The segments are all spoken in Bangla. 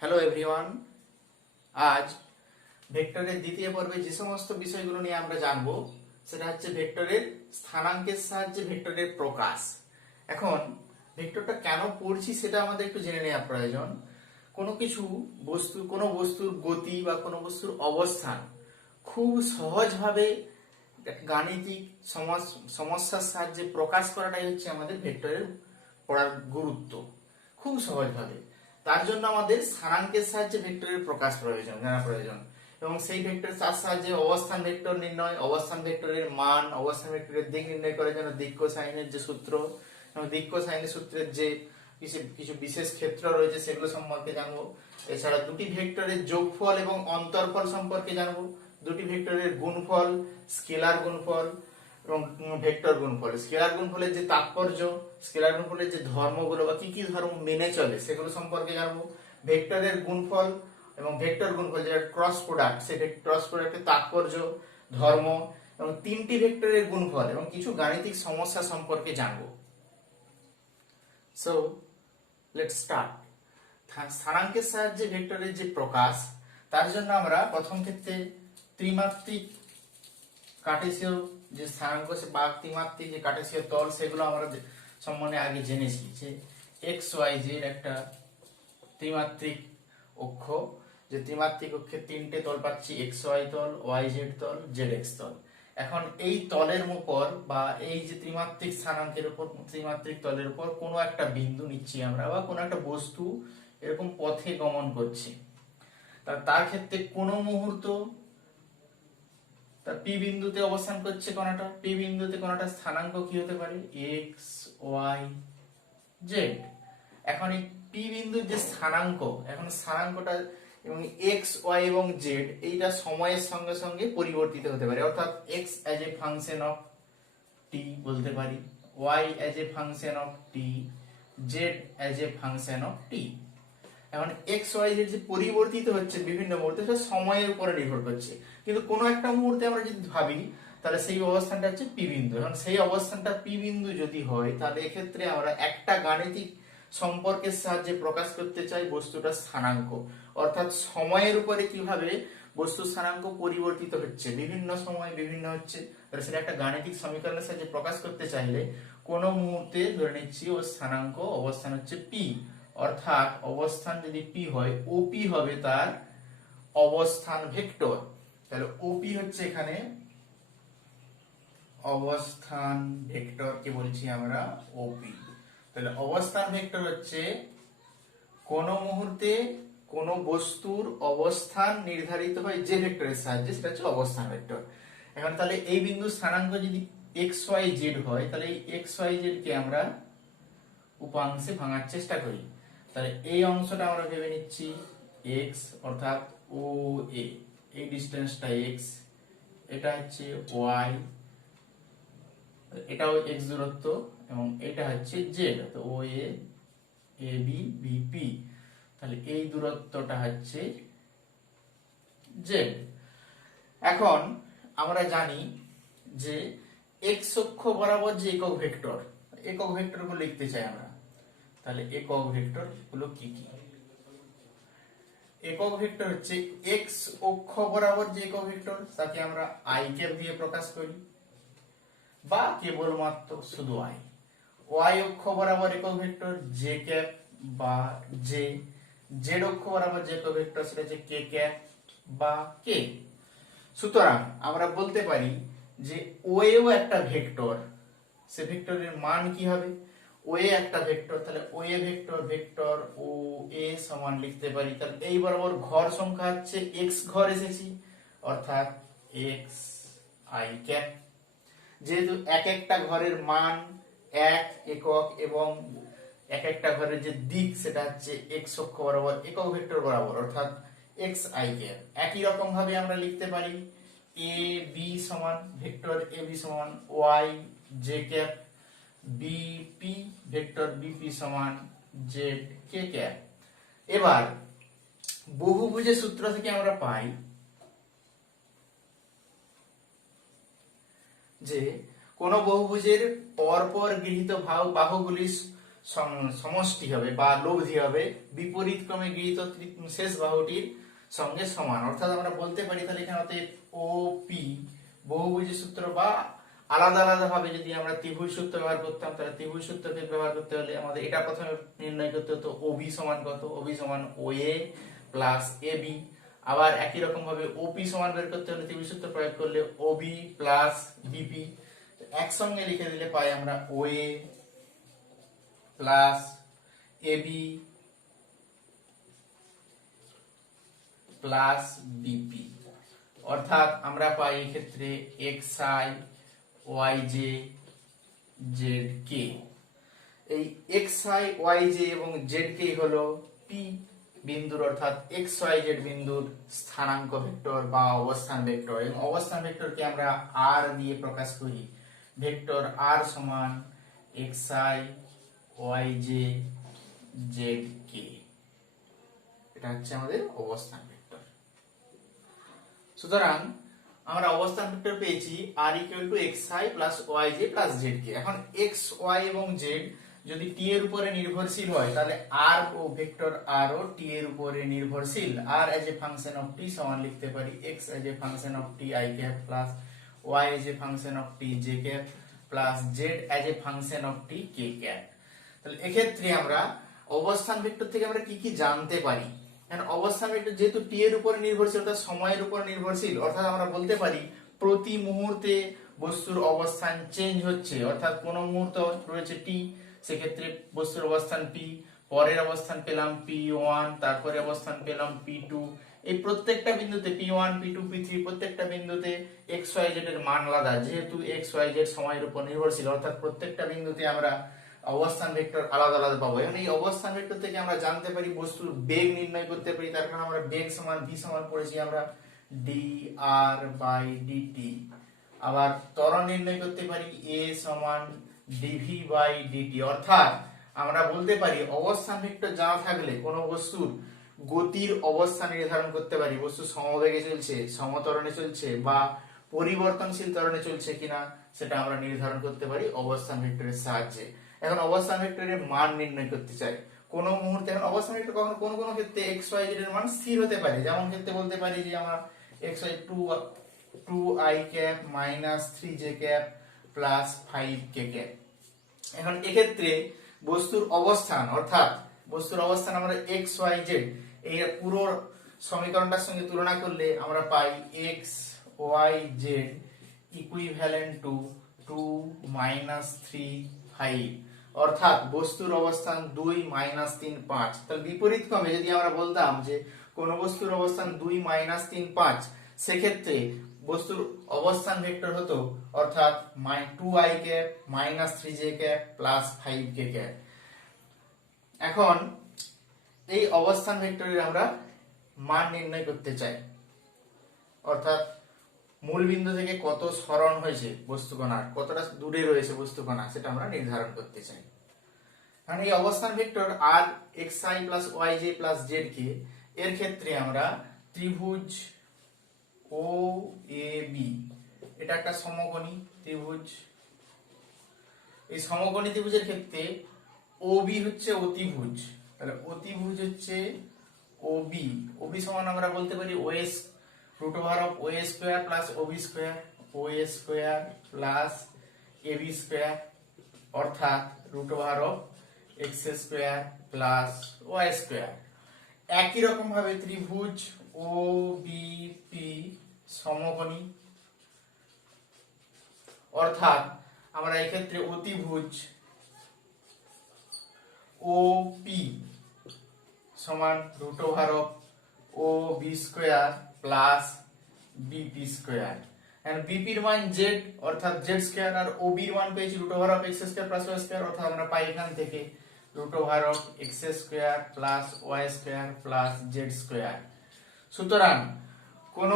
Hello everyone. আজ ভেক্টরের দ্বিতীয় পর্বে যে সমস্ত বিষয়গুলো নিয়ে আমরা জানবো সেটা হচ্ছে ভেক্টরের স্থানাঙ্কের সাহায্যে ভেক্টরের প্রকাশ। এখন ভেক্টরটা কেন পড়ছি সেটা আমাদের একটু জেনে নেওয়া প্রয়োজন। কোনো বস্তুর গতি বা কোনো বস্তুর অবস্থান খুব সহজভাবে গাণিতিক সমস্যার সাহায্যে প্রকাশ করাটাই হচ্ছে আমাদের ভেক্টরের পড়ার গুরুত্ব। খুব সহজভাবে তার জন্য আমাদের স্থানাঙ্কের সাহায্যে ভেক্টরের প্রকাশ জানা প্রয়োজন এবং সেই ভেক্টর তার সাহায্যে অবস্থান ভেক্টর নির্ণয়, অবস্থান ভেক্টরের মান, অবস্থান ভেক্টরের দিক নির্ণয় করার জন্য দিক কোসাইনের যে সূত্র এবং দিক কোসাইনের সূত্রের যে কিছু কিছু বিশেষ ক্ষেত্র রয়েছে সেগুলো সম্পর্কে জানবো। এছাড়া দুটি ভেক্টরের যোগফল এবং অন্তরফল সম্পর্কে জানবো, দুটি ভেক্টরের গুণফল, স্কেলার গুণফল এবং ভেক্টর গুণফল, স্কেলার গুণফলের যে তাৎপর্য, স্কেলার গুণফলের যে ধর্মগুলো বা কি কি ধর্ম মেনে চলে সেগুলো সম্পর্কে জানবো। ভেক্টরের গুণফল এবং ভেক্টর গুণফল যেটা ক্রস প্রোডাক্ট, সেই ক্রস প্রোডাক্টের তাৎপর্য, ধর্ম এবং তিনটি ভেক্টরের গুণফল এবং কিছু গাণিতিক সমস্যা সম্পর্কে জানবো। So let's start. স্থানাঙ্কের সাহায্যে ভেক্টরের যে প্রকাশ, তার জন্য আমরা প্রথম ক্ষেত্রে ত্রিমাত্রিক কার্টেসীয় যে স্থানাঙ্ক বা ত্রিমাত্রিক যে কার্টেসীয় তল সেগুলো আমরা সম্বন্ধে আগে জেনেছি যে এক্স ওয়াই জেড একটা ত্রিমাত্রিক অক্ষ, যে ত্রিমাত্রিক অক্ষে তিনটে তল পাচ্ছি, এক্স ওয়াই তল, ওয়াই জেড তল, জেড এক্স তল। এখন এই তলের উপর বা এই যে ত্রিমাত্রিক স্থানাঙ্কের উপর, ত্রিমাত্রিক তলের উপর কোনো একটা বিন্দু নিচ্ছি আমরা বা কোনো একটা বস্তু এরকম পথে গমন করছি। তার ক্ষেত্রে কোনো মুহূর্ত পি বিন্দুতে অবস্থান করছে কণাটা, পি বিন্দুতে কণাটা স্থানাঙ্ক কি হতে পারে, এক্স ওয়াই জেড। এখন এই পি বিন্দুর যে স্থানাঙ্ক, এখন স্থানাঙ্কটা এবং এক্স ওয়াই এবং জেড এইটা সময়ের সঙ্গে সঙ্গে পরিবর্তিত হতে পারে, অর্থাৎ X as a function of T বলতে পারি, Y as a function of T, Z as a function of T. এখন এক্স ওয়াই জেড যে পরিবর্তিত হচ্ছে বিভিন্ন মুহূর্তে সেটা সময়ের উপরে নির্ভর করছে, কিন্তু কোনো একটা মুহূর্তে আমরা যদি ভাবি তাহলে সেই অবস্থানটা হচ্ছে পি বিন্দু। এখন সেই অবস্থানটা পি বিন্দু যদি হয় তাহলে এক্ষেত্রে আমরা একটা গাণিতিক সম্পর্কের সাহায্যে প্রকাশ করতে চাই বস্তুটার স্থানাঙ্ক, অর্থাৎ সময়ের উপরে কিভাবে বস্তুর স্থানাঙ্ক পরিবর্তিত হচ্ছে, বিভিন্ন সময় বিভিন্ন হচ্ছে, তাহলে সেটা একটা গাণিতিক সমীকরণের সাহায্যে প্রকাশ করতে চাইলে কোনো মুহূর্তে ধরে নিচ্ছি ও স্থানাঙ্ক অবস্থান হচ্ছে পি, অর্থাৎ অবস্থান যদি পি হয় ওপি হবে তার অবস্থান ভেক্টর। তাহলে ওপি হচ্ছে এখানে অবস্থান ভেক্টর কে বলছি আমরা ওপি। তাহলে অবস্থান ভেক্টর হচ্ছে কোন মুহূর্তে কোন বস্তুর অবস্থান নির্ধারিত হয় যে ভেক্টরের সাহায্যে, সেটা হচ্ছে অবস্থান ভেক্টর। এখন তাহলে এই বিন্দুর স্থানাঙ্ক যদি এক্স ওয়াই জেড হয় তাহলে এই এক্স ওয়াই জেড কে আমরা উপাংশে ভাঙার চেষ্টা করি। তাহলে এই অংশটা আমরা ভেবে নিচ্ছি x, অর্থাৎ ও এ, এই ডিসটেন্সটা x, এটা হচ্ছে y, এটাও x দূরত্ব এবং এটা হচ্ছে z, তো ও এ, এ বি, বি পি, তাহলে এই দূরত্বটা হচ্ছে z। এখন আমরা জানি যে x অক্ষ বরাবর যে একক ভেক্টর, একক ভেক্টর গুলো লিখতে চাই আমরা, তাহলে একক ভেক্টর গুলো কি কি? একক ভেক্টর হচ্ছে এক্স অক্ষ বরাবর যে একক ভেক্টর তাকে আমরা আই ক্যাপ দিয়ে প্রকাশ করি বা কেবলমাত্র শুধু আই। ওয়াই অক্ষ বরাবর একক ভেক্টর জে ক্যাপ বা জে, জেড অক্ষ বরাবর যে একক ভেক্টর সেটা হচ্ছে কে ক্যাপ বা কে। সুতরাং আমরা বলতে পারি যে ওয়েও একটা ভেক্টর, সে ভেক্টরের মান কি হবে, ওয়ে একটা ভেক্টর, তাহলে ওয়ে ভেক্টর ভেক্টর ও এ সমান লিখতে পারি। তাহলে এই বরাবর ঘর সংখ্যা হচ্ছে এক্স ঘর এসেছি, অর্থাৎ এক্স আই ক্যাপ। যেহেতু এক একটা ঘরের মান এক একক এবং এক একটা ঘরের যে দিক সেটা হচ্ছে এক্স অক্ষ বরাবর একক ভেক্টর বরাবর, অর্থাৎ এক্স আই ক্যাপ। একই রকম ভাবে আমরা লিখতে পারি এ বি সমান ভেক্টর এ বি সমান Y J cap, BP vector BP সমান জেড কে ক্যাপ। এবার বহুভুজের সূত্র থেকে আমরা পাই যে কোন বহুভুজের পরপর গৃহীত বাহুগুলির সমষ্টি হবে বা লব্ধি হবে বিপরীত ক্রমে গৃহীত শেষ বাহুটির সঙ্গে সমান। অর্থাৎ আমরা বলতে পারি তাহলে এখানে অতএব ওপি বহুভুজের সূত্র, বা আলাদা আলাদা ভাবে যদি আমরা ত্রিভুজ সূত্র ব্যবহার করতাম, তাহলে ত্রিভুজ সূত্রকে ব্যবহার করতে হলে আমাদের এটা প্রথমে নির্ণয় করতে হতো ওবি সমান কত, ওবি সমান ওএ প্লাস এবি। আবার একই রকম ভাবে ওপি সমান বের করতে হলে ত্রিভুজ সূত্র প্রয়োগ করলে ওবি প্লাস বিপি। একসঙ্গে লিখে দিলে পাই আমরা OA plus AB plus BP. অর্থাৎ আমরা পাই এই ক্ষেত্রে X I Y J Z K. এই এক্স আই ওয়াই জে এবং জেড কে হলো পি বিন্দুর অর্থাৎ এক্স ওয়াই জেড বিন্দুর স্থানাঙ্ক ভেক্টর বা অবস্থান ভেক্টর। এবং অবস্থান ভেক্টরকে আমরা আর দিয়ে প্রকাশ করি। ভেক্টর আর সমান X I Y J Z K. এটা হচ্ছে আমাদের অবস্থান ভেক্টর। সুতরাং আমরা অবস্থান ভেক্টর পেয়েছি r = xi + yj + zk। এখন x y এবং z যদি t এর উপরে নির্ভরশীল হয়, তাহলে r ও ভেক্টর r ও t এর উপরে নির্ভরশীল। r as a function of t সমান লিখতে পারি x as a function of t i cap plus y as a function of t j cap plus z as a function of t k cap। তাহলে এক্ষেত্রে আমরা অবস্থান ভেক্টর থেকে আমরা কি কি জানতে পারি? কারণ অবস্থান ভেক্টর যেহেতু টি এর উপর নির্ভরশীল, অর্থাৎ সময়ের উপর নির্ভরশীল, অর্থাৎ আমরা বলতে পারি প্রতি মুহূর্তে বস্তুর অবস্থান চেঞ্জ হচ্ছে। অর্থাৎ কোন মুহূর্ত রয়েছে টি, সেক্ষেত্রে বস্তুর অবস্থান পি, পরের অবস্থান পেলাম p1, তারপরে অবস্থান পেলাম p2। এই প্রত্যেকটা বিন্দুতে p1 p2 p3 প্রত্যেকটা বিন্দুতে xyz এর মান আলাদা, যেহেতু xyz সময়ের উপর নির্ভরশীল। অর্থাৎ প্রত্যেকটা বিন্দুতে আমরা অবস্থান ভেক্টর আলাদা আলাদা পাবো। এবং এই অবস্থান ভেক্টর থেকে আমরা জানতে পারি বস্তুর বেগ নির্ণয় করতে পারি। তার কারণে আমরা বেগ সমান v সমান পড়েছি আমরা dr/dt। আবার ত্বরণ নির্ণয় করতে পারি a সমান dv/dt। অর্থাৎ আমরা বলতে পারি অবস্থান ভেক্টর জানা থাকলে কোনো বস্তুর গতির অবস্থান নির্ধারণ করতে পারি। বস্তু সমবেগে চলছে, সমত্বরণে চলছে বা পরিবর্তনশীল ত্বরণে চলছে কিনা সেটা আমরা নির্ধারণ করতে পারি অবস্থান ভেক্টরের সাহায্যে। এখন অবস্থান ভেক্টরের মান নির্ণয় করতে চাই কোন মুহূর্তে। এখন অবস্থান ভেক্টর কখনো কোন কোন ক্ষেত্রে x y z এর মান স্থির হতে পারে। যেমন ক্ষেত্রে বলতে পারি যে আমরা x y 2i cap - 3j cap plus 5k cap। এখন এক্ষেত্রে বস্তুর অবস্থান, অর্থাৎ বস্তুর অবস্থান আমরা x y z এই পুরো সমীকরণটার সঙ্গে তুলনা করলে আমরা পাই x y z equivalent to 2 - 3 5। অর্থাৎ বস্তুর অবস্থান 2 - 3 5। তাহলে বিপরীত ক্রমে যদি আমরা বলতাম যে কোন বস্তুর অবস্থান 2 - 3 5, সেক্ষেত্রে বস্তুর অবস্থান ভেক্টর হতো অর্থাৎ 2i cap - 3j cap plus 5k cap। এখন এই অবস্থান ভেক্টরের আমরা মান নির্ণয় করতে চাই, অর্থাৎ মূল বিন্দু থেকে কত সরণ হয়েছে বস্তুকণার, কতটা দূরে রয়েছে বস্তুকণা, সেটা আমরা নির্ধারণ করতে চাই। কারণ এই অবস্থান ভেক্টর আর xi + yj + zk এর ক্ষেত্রে আমরা ত্রিভুজ OAB, এটা একটা সমকোণী ত্রিভুজ। এই সমকোণী ত্রিভুজের ক্ষেত্রে OB হচ্ছে অতিভুজ। তাহলে অতিভুজ হচ্ছে OB। OB সমান আমরা বলতে পারি OS √OA² + OB² plus AB² অর্থাৎ √x² plus y²। একই রকম ভাবে ত্রিভুজ OBP সমকোণী, অর্থাৎ আমরা এই ক্ষেত্রে অতিভুজ OP সমান √OB² plus BP²। and BP এর মান z অর্থাৎ z² আর OB এর মান পেয়েছি √x² plus y² অর্থাৎ আমরা পাই এখান থেকে √x² plus y² plus z²। সুতরাং কোন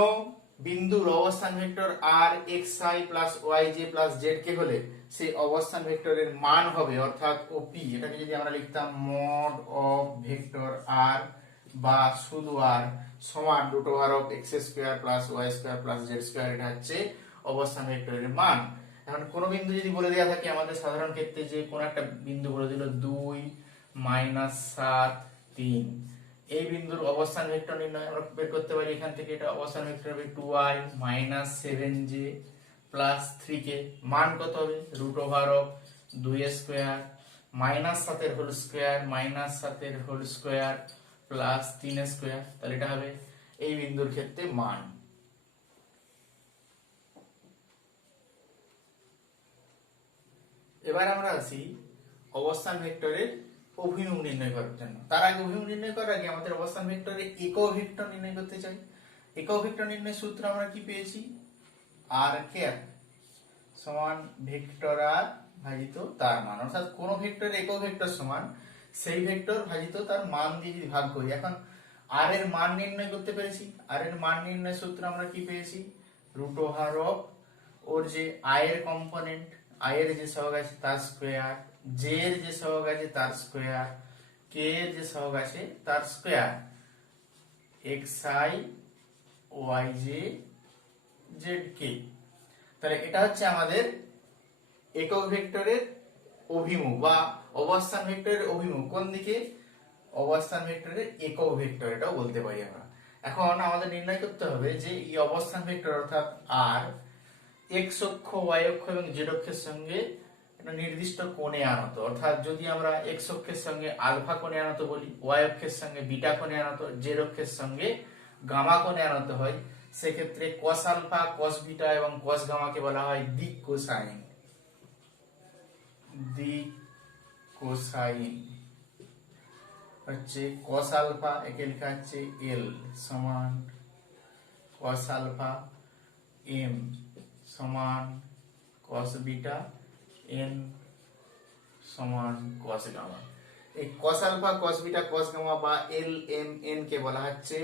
বিন্দুর অবস্থান vector r xi plus yj plus zk হলে সেই অবস্থান ভেক্টরের মান হবে অর্থাৎ OP, এটাকে যদি আমরা লিখতাম mod of ভেক্টর r বা শুধু r সমান √x² plus y² plus z², এটা হচ্ছে অবস্থান ভেক্টরের মান। এখন কোনো বিন্দু যদি বলে দেওয়া থাকে আমাদের সাধারণ ক্ষেত্রে, যে কোনো একটা বিন্দু বলে দিল 2 -7 3, এই বিন্দুর অবস্থান ভেক্টর নির্ণয় আমরা বের করতে পারি। এখান থেকে এটা অবস্থান ভেক্টর হবে 2i -7j প্লাস 3k, মান কত হবে √2 স্কয়ার -7 এর হোল স্কয়ার -7 এর হোল স্কয়ার প্লাস 3 স্কয়ার, তাহলে এটা হবে এই বিন্দুর ক্ষেত্রে মান। এবার আমরা আসি অবস্থান ভেক্টরের অভিমুখ নির্ণয় করার জন্য। তার আগে অভিমুখ নির্ণয় করার আগে আমাদের অবস্থান ভেক্টরের একক ভেক্টর নির্ণয় করতে চাই। একক ভেক্টর নির্ণয়ের সূত্র আমরা কি পেয়েছি, আর ক্যাপ সমান ভেক্টর আর ভাজিত তার মান, অর্থাৎ কোন ভেক্টরের একক ভেক্টর সমান সেই ভেক্টর ভাজিত তার মান দিয়ে যদি ভাগ করি। এখন আর এর মান নির্ণয় করতে পেরেছি, আর এর মান নির্ণয় সূত্র আমরা কি পেয়েছি, √, ওর যে i এর কম্পোনেন্ট, i এর যে সহগ আছে তার স্কয়ার, j এর যে সহগ আছে তার স্কয়ার, k এর যে সহগ আছে তার স্কয়ার, xi yj zk। তাহলে এটা হচ্ছে আমাদের একক ভেক্টরের অভিমুখ বা অবস্থান ভেক্টরের অভিমুখ কোন দিকে, অবস্থান ভেক্টরের একক ভেক্টর এটাও বলতে পারি আমরা। এখন আমাদের নির্ণয় করতে হবে যে এই অবস্থান ভেক্টর অর্থাৎ আর x অক্ষ y অক্ষ এবং z অক্ষের সঙ্গে একটা নির্দিষ্ট কোণে আনত, অর্থাৎ যদি আমরা x অক্ষের সঙ্গে আলফা কোণে আনত বলি, y অক্ষের সঙ্গে বিটা কোণে আনত, z অক্ষের সঙ্গে গামা কোণে আনত হয়, সেক্ষেত্রে cos আলফা cos বিটা এবং cos গামাকে বলা হয় দিক কোসাইন। দিক কোসাইন হচ্ছে cos আলফা, একে লেখা হচ্ছে l সমান cos আলফা, m সমান cos বিটা, n সমান cos গামা। এই cos alpha cos beta cos gamma বা l m n কে বলা হচ্ছে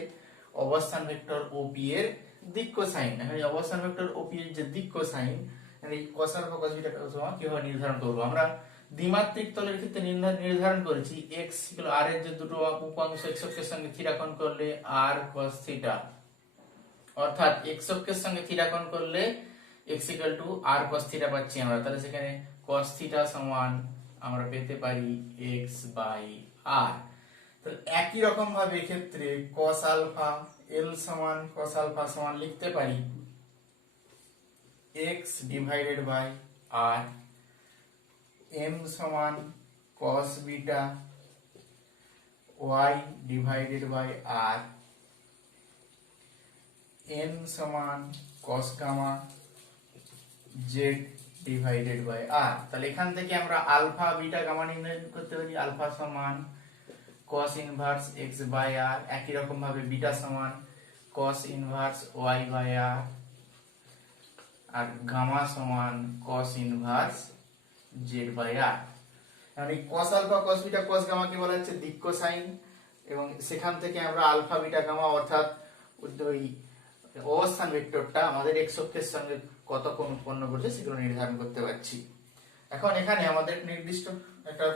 অবস্থান ভেক্টর OP এর দিক কোসাইন। এখন এই অবস্থান ভেক্টর OP এর যে দিক কোসাইন, এই cos alpha cos beta cos gamma কিভাবে নির্ধারণ করব, আমরা দ্বিমাত্রিক তলের ক্ষেত্রে নির্ধারণ করেছি x r এর যে দুটো উপাংশ x অক্ষের সঙ্গে থিটা কোণ করলে r cos থিটা, অর্থাৎ x অক্ষের সঙ্গে থিটা কোণ করলে x r cos থিটা পাচ্ছি আমরা, তাহলে সেখানে cos থিটা সমান আমরা পেতে পারি x/r। তাহলে একই রকম ভাবে এক্ষেত্রে cos আলফা l সমান cos আলফা সমান লিখতে পারি x/r, m সমান cos বিটা y/r, n সমান cos গামা z/r। তাহলে এখান থেকে আমরা আলফা বিটা গামা নির্ণয় করতে পারি। আলফা সমান cos ইনভার্স x/r, একই রকম ভাবে বিটা সমান cos ইনভার্স y/r, আর গামা সমান cos ইনভার্স z/r। মানে cos alpha cos beta cos gamma কে বলা হচ্ছে দিক কোসাইন, এবং সেখান থেকে আমরা আলফা বিটা গামা অর্থাৎ ওই অবস্থান ভেক্টরটা আমাদের x অক্ষের সঙ্গে কত কোণ উৎপন্ন করছে সেগুলো নির্ধারণ করতে পারছি। এখন এখানে আমাদের নির্দিষ্ট একটা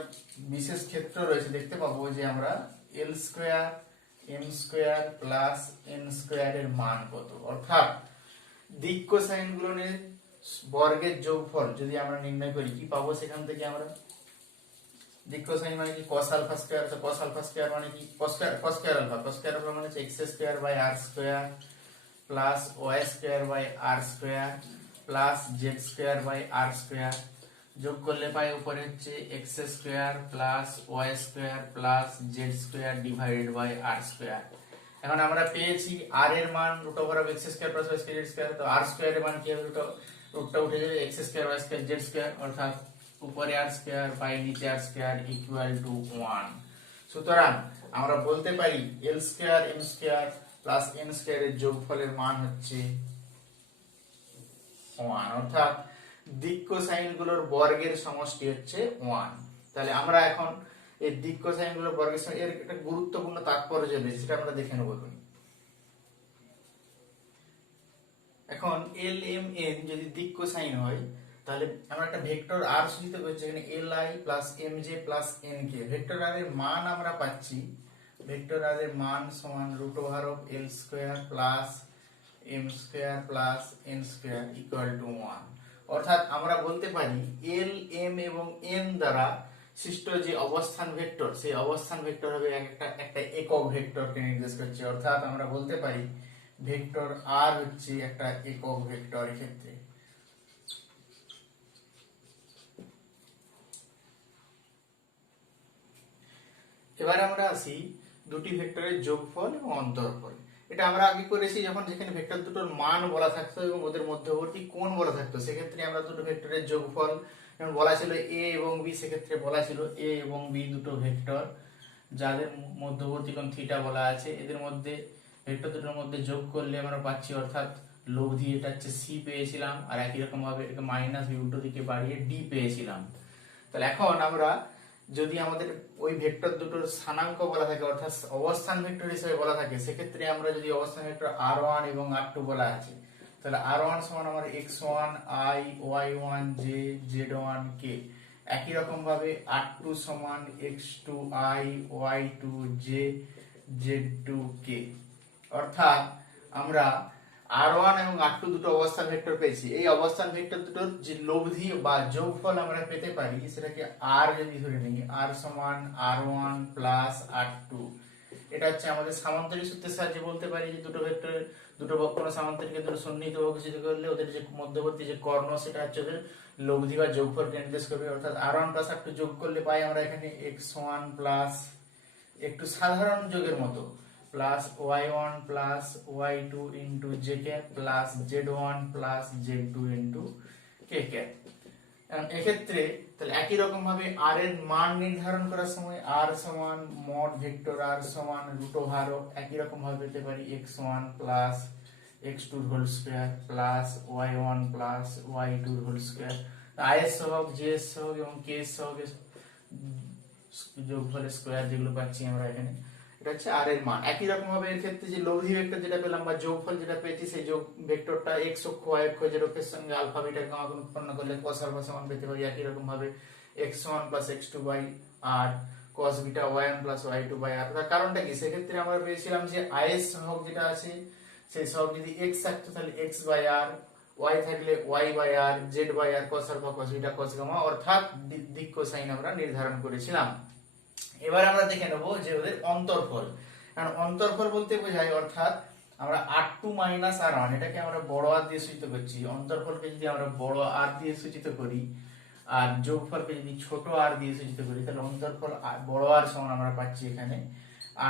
বিশেষ ক্ষেত্র রয়েছে, দেখতে পাবো যে আমরা l square m square plus n square এর মান কত, অর্থাৎ দিক কোসাইন গুলোর বর্গের যোগফল যদি আমরা নির্ণয় করি কি পাবো, সেখান থেকে আমরা দিক কোসাইন মানে কি cos আলফা স্কয়ার, তো cos আলফা স্কয়ার মানে কি cos স্কয়ার আলফা মানে হচ্ছে x square by r square plus y square by r square plus z square by r square, যোগ করলে পাই উপরে হচ্ছে x square plus y square plus z square divided by r square. এখন আমরা পেয়েছি r এর মান √x square plus y square z square, তো r স্কয়ার এর মান কি হবে, রুটটা উঠে যাবে x square y square z square, অর্থাৎ উপরে r স্কয়ার বাই নিচে r স্কয়ার ইকুয়াল টু 1। সুতরাং আমরা বলতে পারি l square m square plus n square এর যোগফলের মান হচ্ছে 1, অর্থাৎ দিক কোসাইন গুলোর বর্গের সমষ্টি হচ্ছে 1। তাহলে আমরা এখন এই দিক কোসাইন গুলোর বর্গের সমষ্টি এর একটা গুরুত্বপূর্ণ তাৎপর্য রয়েছে, সেটা আমরা দেখে নেব। এখন l m n যদি দিক কোসাইন হয় তাহলে আমরা একটা ভেক্টর r সূচিত করছি, এখানে li plus mj plus nk, vector r এর মান আমরা পাচ্ছি, ভেক্টর r এর মান সমান √l square plus m square plus n square equal to 1, অর্থাৎ আমরা বলতে পারি এল, এম এবং এন দ্বারা সৃষ্ট যে অবস্থান ভেক্টর, সেই অবস্থান ভেক্টর হবে একটা একক ভেক্টরকে নির্দেশ করছে। অর্থাৎ আমরা বলতে পারি ভেক্টর আর হচ্ছে একটা একক ভেক্টর ক্ষেত্রে। এবার আমরা আসি দুটি ভেক্টরের যোগফল এবং অন্তরফল। এটা আমরা আগে করেছি যখন যেখানে ভেক্টর দুটোর মান বলা থাকতো এবং ওদের মধ্যবর্তী কোণ বলা থাকতো, সেক্ষেত্রে আমরা দুটো ভেক্টরের যোগফল যেমন বলা ছিল এ এবং বি, সেক্ষেত্রে বলা ছিল এ এবং বি দুটো ভেক্টর যাদের মধ্যবর্তী কোণ থিটা বলা আছে, এদের মধ্যে ভেক্টর দুটোর মধ্যে যোগ করলে আমরা পাচ্ছি, অর্থাৎ লব্ধি এটা হচ্ছে সি পেয়েছিলাম, আর একই রকম ভাবে এটাকে মাইনাস বি উল্টো দিকে বাড়িয়ে ডি পেয়েছিলাম। তাহলে এখন আমরা যদি আমাদের ওই ভেক্টর দুটোর স্থানাঙ্ক বলা থাকে, অর্থাৎ অবস্থান ভেক্টর হিসেবে বলা থাকে, সেক্ষেত্রে আমরা যদি অবস্থান ভেক্টর r1 এবং r2 বলা আছে, তাহলে r1 সমান আমার x1 i, y1 j, z1 k। একই রকম ভাবে r2 সমান x2 i, y2 j, z2 k। অর্থাৎ আমরা r1 এবং r2 দুটো অবস্থান ভেক্টর পেয়েছি। এই অবস্থান ভেক্টর দুটোর যে লব্ধি বা যোগফল আমরা পেতে পারি, সেটাকে r যদি ধরে নিই, r সমান r1 প্লাস r2। এটা হচ্ছে আমাদের সামান্তরিক সূত্রের সাহায্যে বলতে পারি যে দুটো ভেক্টর, দুটো বক্রম সামান্তরিকের দুটো সন্নিহিত বিচ্যুত করলে ওদের যে মধ্যবর্তী যে কর্ণ, সেটা হচ্ছে ওদের লব্ধি বা যোগফলকে নির্দেশ করবে। অর্থাৎ r1 প্লাস r2 যোগ করলে পাই আমরা এখানে x1 প্লাস একটু সাধারণ যোগের মতো plus y1 plus y2 into J cap plus z1 plus z2 into K cap. এক্ষেত্রে তাহলে একই রকম ভাবে r এর মান নির্ধারণ করার সময় r সমান মড ভেক্টর r সমান রুট ওভার একই রকম ভাবে পেতে পারি x1 plus x2 whole square প্লাস y1 plus y2 whole square. i এর সহগ, j এর সহগ এবং k এর সহগের যোগফলের স্কয়ার যেগুলো পাচ্ছি আমরা এখানে, এটা হচ্ছে r এর মান। একই রকম ভাবে এর ক্ষেত্রে যে লব্ধি ভেক্টর যেটা পেলাম বা যোগফল যেটা পেয়েছি, সেই যোগ ভেক্টরটা x অক্ষ y অক্ষ এর অক্ষের সঙ্গে আলফা বিটা গামা কোণ উৎপন্ন করলে cos আলফা সমান পেতে পারি একই রকম ভাবে x1 x2 r cos beta y1 y2 r। তার কারণটা কি, সেক্ষেত্রে আমরা পেয়েছিলাম যে i এর সহগ যেটা আছে, সেই সহগ যদি x থাকতো তাহলে x r, y থাকলে y r, z r cos alpha cos beta cos gamma, অর্থাৎ দিক কোসাইন আমরা নির্ধারণ করেছিলাম। এবার আমরা দেখে নেব যে ওদের অন্তরফল। কারণ অন্তরফল বলতে বোঝায়, অর্থাৎ আমরা r2 মাইনাস r1 এটাকে আমরা বড় r দিয়ে সূচিত করছি। অন্তরফলকে যদি আমরা বড় r দিয়ে সূচিত করি আর যোগফলকে যদি ছোট r দিয়ে সূচিত করি, তাহলে অন্তরফল বড় r সমান আমরা পাচ্ছি এখানে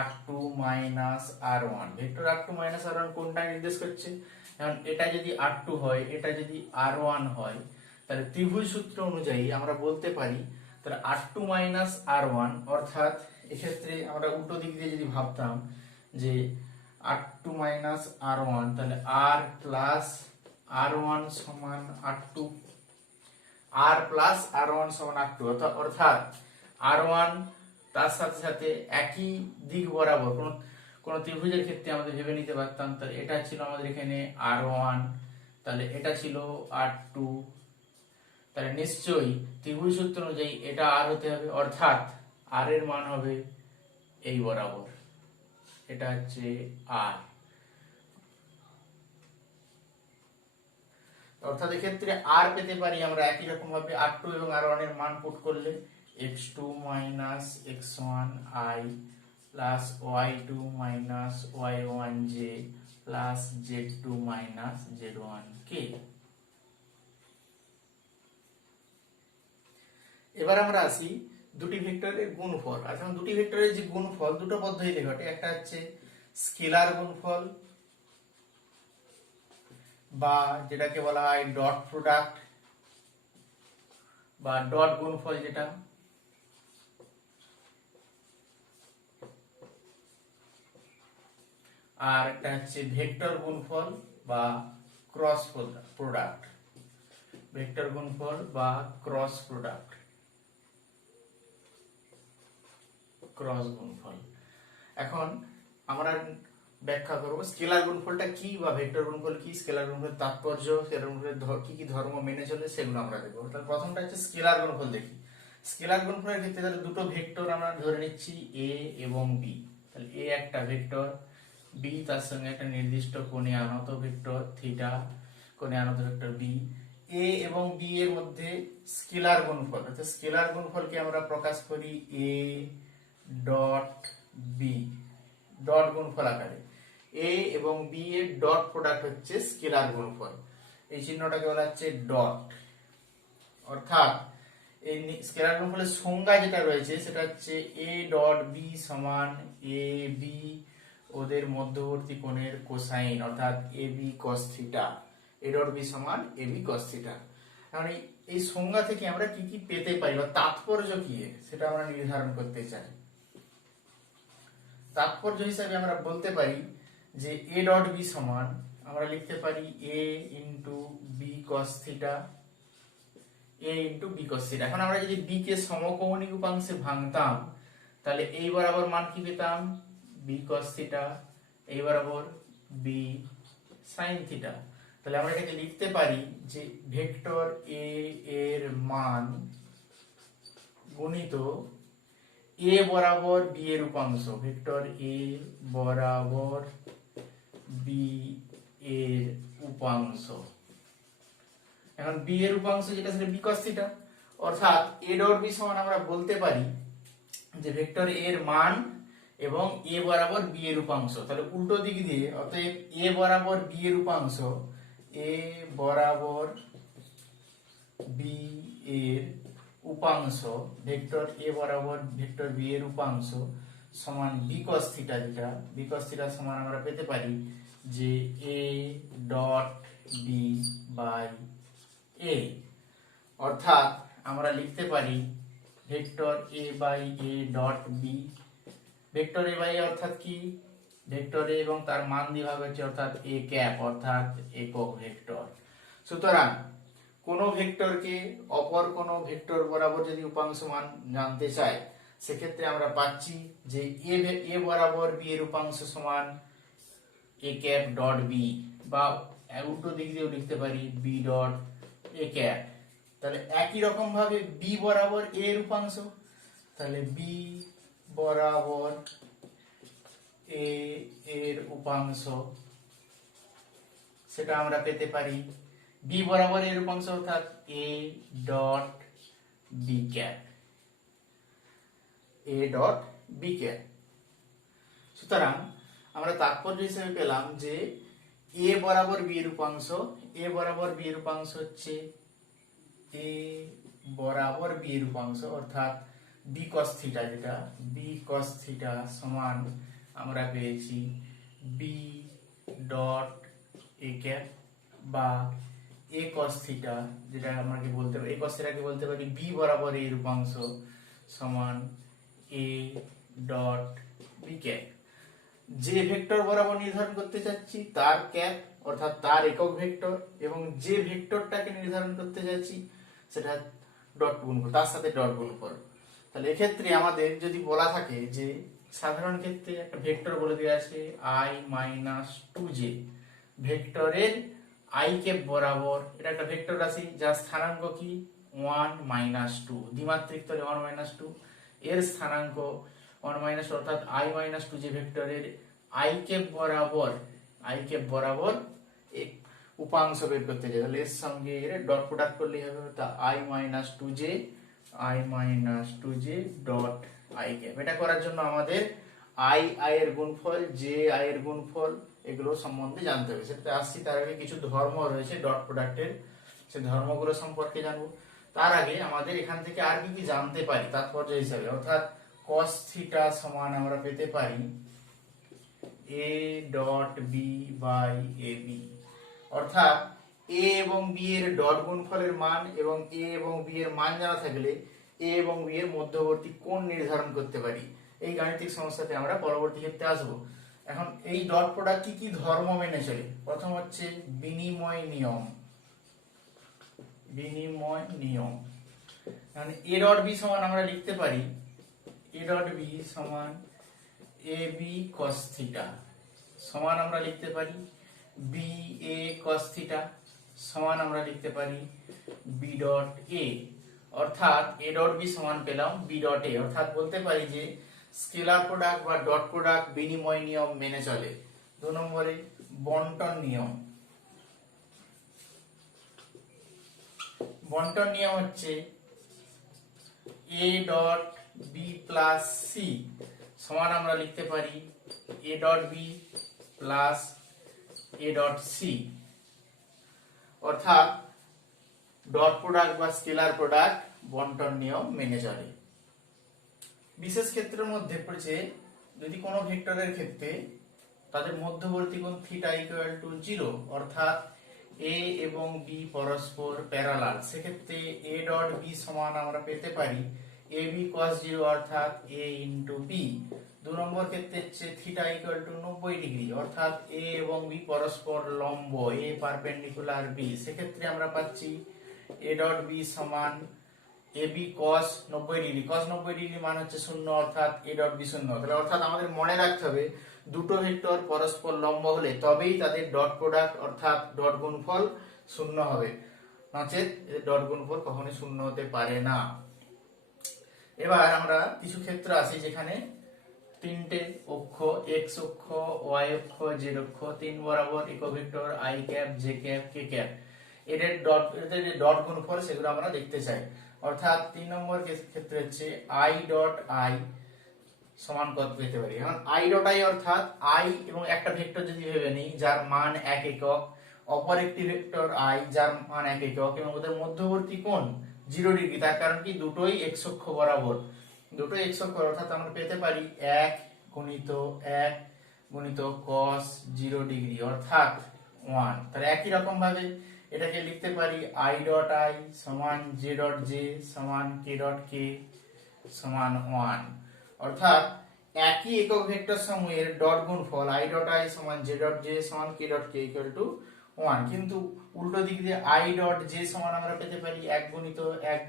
r2 minus r1। Vector r2 minus r1 কোনটা নির্দেশ করছে? কারণ এটা যদি r2 হয়, এটা যদি r1 হয়, তাহলে ত্রিভুজ সূত্র অনুযায়ী আমরা বলতে পারি তাহলে r2 মাইনাস r1, অর্থাৎ এক্ষেত্রে আমরা উল্টো দিক দিয়ে যদি ভাবতাম যে r2 মাইনাস r1, তাহলে r প্লাস r1 সমান r2, r প্লাস r1 সমান r2। অর্থাৎ r1 তার সাথে সাথে একই দিক বরাবর কোন ত্রিভুজের ক্ষেত্রে আমাদের ভেবে নিতে পারতাম, তাহলে এটা ছিল আমাদের এখানে r1, তাহলে এটা ছিল r2, তাহলে নিশ্চয়ই ত্রিভুজ সূত্র অনুযায়ী এটা r হতে হবে, অর্থাৎ r এর মান হবে এই বরাবর, এটা হচ্ছে r। অর্থাৎ এক্ষেত্রে r পেতে পারি আমরা একই রকম ভাবে r2 এবং r1 এর মান পুট করলে x2 minus x1 i plus y2 minus y1 j plus z2 minus z1 k। এবার আমরা আসি দুটি ভেক্টরের গুণফল। আচ্ছা, দুটি ভেক্টরের যে গুণফল দুটো পদ্ধতিতে ঘটে, একটা হচ্ছে স্কেলার গুণফল বা যেটাকে বলা হয় ডট প্রোডাক্ট বা ডট গুণফল যেটা, আর একটা হচ্ছে ভেক্টর গুণফল বা ক্রস প্রোডাক্ট। ভেক্টর গুণফল বা ক্রস প্রোডাক্ট, ক্রস গুণফল। এখন আমরা ব্যাখ্যা করব স্কেলার গুণফলটা কি বা ভেক্টর গুণফল কি, স্কেলার গুণফলের তাৎপর্য, স্কেলার গুণফলের কি কি ধর্ম মেনে চলে, সেগুলো আমরা দেখব। তাহলে প্রথমটা হচ্ছে স্কেলার গুণফল দেখি। স্কেলার গুণফলের ক্ষেত্রে তাহলে দুটো ভেক্টর আমরা ধরে নিচ্ছি a এবং b। তাহলে a একটা ভেক্টর, b তার সঙ্গে একটা নির্দিষ্ট কোণে আনত ভেক্টর থিটা, কোণে আনত ভেক্টর b। এ এবং বি এর মধ্যে স্কেলার গুণফল, অর্থাৎ স্কেলার গুণফলকে আমরা প্রকাশ করি এ ডট বি, ডট গুণফল আকারে। এ এবং বি এর ডট প্রোডাক্ট হচ্ছে স্কেলার গুণফল, এই চিহ্নটাকে বলা হচ্ছে ডট। অর্থাৎ এই স্কেলার গুণফলের সংজ্ঞা যেটা রয়েছে সেটা হচ্ছে এ ডট বি সমান এ বি ওদের মধ্যবর্তী কোণের কোসাইন, অর্থাৎ A B cos theta. A dot B সমান এ বি কস থিটা। এখন এই সংজ্ঞা থেকে আমরা কি কি পেতে পারি বা তাৎপর্য কি সেটা আমরা নির্ধারণ করতে চাই। তাৎপর্য হিসাবে আমরা বলতে পারি যে এ ডট বি সমান আমরা লিখতে পারি এ ইন্টু বি কস থিটা, এ ইন্টু বি কস থিটা। এখন আমরা যদি বি কে সমকৌণিক উপাংশে ভাঙতাম তাহলে এই বরাবর মান কি পেতাম বি কস থিটা, এই বরাবর বি সাইন থিটা। তাহলে আমরা এটাকে লিখতে পারি যে ভেক্টর এ এর মান গুণিত এ বরাবর বি এর উপাংশ, ভেক্টর এ বরাবর বি এর উপাংশ। এখন বি এর উপাংশ যেটা সেটা বি কস থিটা, অর্থাৎ এ ডট বি সমান আমরা বলতে পারি যে ভেক্টর এর মান এবং এ বরাবর বি এর উপাংশ। তাহলে উল্টো দিক দিয়ে অতএব এ বরাবর বি এর উপাংশ, এ বরাবর বি এর উপাংশ ভেক্টর এ বরাবর ভেক্টর বি এর উপাংশ সমান বি কস থিটা, যেটা বি কস থিটা সমান আমরা পেতে পারি যে A dot B by A. অর্থাৎ আমরা লিখতে পারি vector A by A dot B. Vector A by A অর্থাৎ কি ভেক্টর এ এবং তার মান দিয়ে ভাগ হচ্ছে অর্থাৎ এ ক্যাপ, অর্থাৎ একক ভেক্টর। সুতরাং কোন ভেক্টরকে অপর কোন ভেক্টর বরাবর যদি উপাংশ মান জানতে চাই সেক্ষেত্রে আমরা পাচ্ছি যে এ বরাবর বি এর উপাংশ সমান এ ক্যাপ ডট বি, বা উল্টো দিক দিয়েও লিখতে পারি বি ডট এ ক্যাপ। তাহলে একই রকম ভাবে বি বরাবর এ এর উপাংশ, তাহলে বি বরাবর এ এর উপাংশ সেটা আমরা পেতে পারি বি বরাবর এর উপাংশ অর্থাৎ A dot B cap, A dot B cap. সুতরাং আমরা তাৎপর্য হিসেবে পেলাম যে এ বরাবর বি এর উপাংশ, এ বরাবর বি এর উপাংশ হচ্ছে এ বরাবর বি এর উপাংশ অর্থাৎ বি কস থিটা, যেটা বি কস থিটা সমান আমরা পেয়েছি বি ডট এ ক্যাপ বা এ কস থিটা, যেটা আমাকে বলতে পারি এ কস থিটাকে বলতে পারি বি বরাবর এর উপাংশ সমান এ ডট বি ক্যাপ। যে ভেক্টর বরাবর নির্ধারণ করতে চাচ্ছি তার ক্যাপ অর্থাৎ তার একক ভেক্টর, এবং যে ভেক্টরটাকে নির্ধারণ করতে যাচ্ছি সেটা ডট গুণফল, তার সাথে ডট গুণফল। তাহলে এক্ষেত্রে আমাদের যদি বলা থাকে যে সাধারণ ক্ষেত্রে একটা ভেক্টর বলে দেওয়া আছে i মাইনাস 2j, ভেক্টরের i ক্যাপ বরাবর, এটা একটা ভেক্টর রাশি যার স্থানাঙ্ক কি 1 মাইনাস 2, দ্বিমাত্রিক তলে 1 মাইনাস 2, এর স্থানাঙ্ক 1 মাইনাস, অর্থাৎ i মাইনাস 2j ভেক্টরের i ক্যাপ বরাবর উপাংশ বের করতে যাই, তাহলে এর সঙ্গে এর ডট প্রোডাক্ট করলেই হবে, তা i minus 2j dot i cap. এটা করার জন্য আমাদের i এর গুণফল, j i এর গুণফল এগুলো সম্বন্ধে জানতে হবে। সেটাতে আসছি, তার আগে কিছু ধর্ম রয়েছে ডট প্রোডাক্টের, সেই ধর্মগুলো সম্পর্কে জানবো। তার আগে আমাদের এখান থেকে আর কি কি জানতে পারি তাৎপর্য হিসাবে, অর্থাৎ cos থিটা সমান আমরা পেতে পারি a dot b by ab, অর্থাৎ a এবং b এর ডট গুণফলের মান এবং a এবং b এর মান জানা থাকলে a এবং b এর মধ্যবর্তী কোণ নির্ধারণ করতে পারি। এই গাণিতিক সমস্যাতে আমরা পরবর্তী ক্ষেত্রে আসবো। এখন এই ডট প্রোডাক্ট কি কি ধর্ম মেনে চলে, প্রথম হচ্ছে বিনিময় নিয়ম। মানে a ডট b সমান আমরা লিখতে পারি a ডট b সমান ab cos থিটা, সমান আমরা লিখতে পারি ba cos থিটা, সমান আমরা লিখতে পারি b ডট a, অর্থাৎ a ডট b সমান পেলাম b ডট a। অর্থাৎ বলতে পারি যে স্কেলার প্রোডাক্ট বা ডট প্রোডাক্ট বিনিময় নিয়ম মেনে চলে। 2 নম্বরে বন্টন নিয়ম। বন্টন নিয়ম হচ্ছে A dot B plus C সমান আমরা লিখতে পারি A dot B plus A dot C, অর্থাৎ ডট প্রোডাক্ট বা স্কেলার প্রোডাক্ট বন্টন নিয়ম মেনে চলে। বিশেষ ক্ষেত্রের মধ্যে পড়ছে যদি কোনো ভেক্টরের ক্ষেত্রে তাদের মধ্যবর্তী কোণ থিটা ইকুয়াল টু 0, অর্থাৎ এ এবং বি পরস্পর প্যারালাল, সেক্ষেত্রে এ ডট বি সমান আমরা পেতে পারি এ বি cos 0 অর্থাৎ এ ইন্টু বি। 2 নম্বর ক্ষেত্রে হচ্ছে থিটা ইকুয়াল টু 90 ডিগ্রি, অর্থাৎ এ এবং বি পরস্পর লম্ব, এ পারপেন্ডিকুলার বি, সেক্ষেত্রে আমরা পাচ্ছি এ ডট বি সমান A B cos 90 degree. cos 90 degree মান হচ্ছে 0, অর্থাৎ এ ডট বি 0। তাহলে অর্থাৎ আমাদের মনে রাখতে হবে দুটো ভেক্টর পরস্পর লম্ব হলে তবেই তাদের ডট প্রোডাক্ট অর্থাৎ ডট গুণফল 0 হবে, নচেত এদের ডট গুণফল কখনোই 0 হতে পারে না। এবার আমরা কিছু ক্ষেত্র আছে যেখানে তিনটে অক্ষ এক্স অক্ষ, ওয়াই অক্ষ, জেড অক্ষ, তিন বরাবর একক vector I cap, J cap, K cap, এদের ডট গুণফল সেগুলো আমরা দেখতে চাই। অর্থাৎ 3 নম্বর ক্ষেত্রে হচ্ছে আই ডট আই সমান কত পেতে পারি। এখন আই ডট আই অর্থাৎ আই এবং একটা ভেক্টর যদি ভেবে নিই যার মান 1 একক, অপর একটি ভেক্টর আই যার মান 1 একক এবং ওদের মধ্যবর্তী কোণ 0 ডিগ্রি, তার কারণ কি দুটোই এক্স অক্ষ বরাবর, দুটোই এক্স অক্ষ, অর্থাৎ আমরা পেতে পারি 1 গুণিত 1 গুণিত cos 0 ডিগ্রি অর্থাৎ 1। তাহলে একই রকম ভাবে এটাকে লিখতে পারি আই ডট আই সমান জে ডট জে সমান কে ডট কে সমান 1, অর্থাৎ একই একক ভেক্টর সমূহের ডট গুণফল আই ডট আই সমান জে ডট জে সমান কে ডট কে ইকুয়াল টু 1, কিন্তু উল্টো দিক দিয়ে আই ডট জে সমান আমরা পেতে পারি 1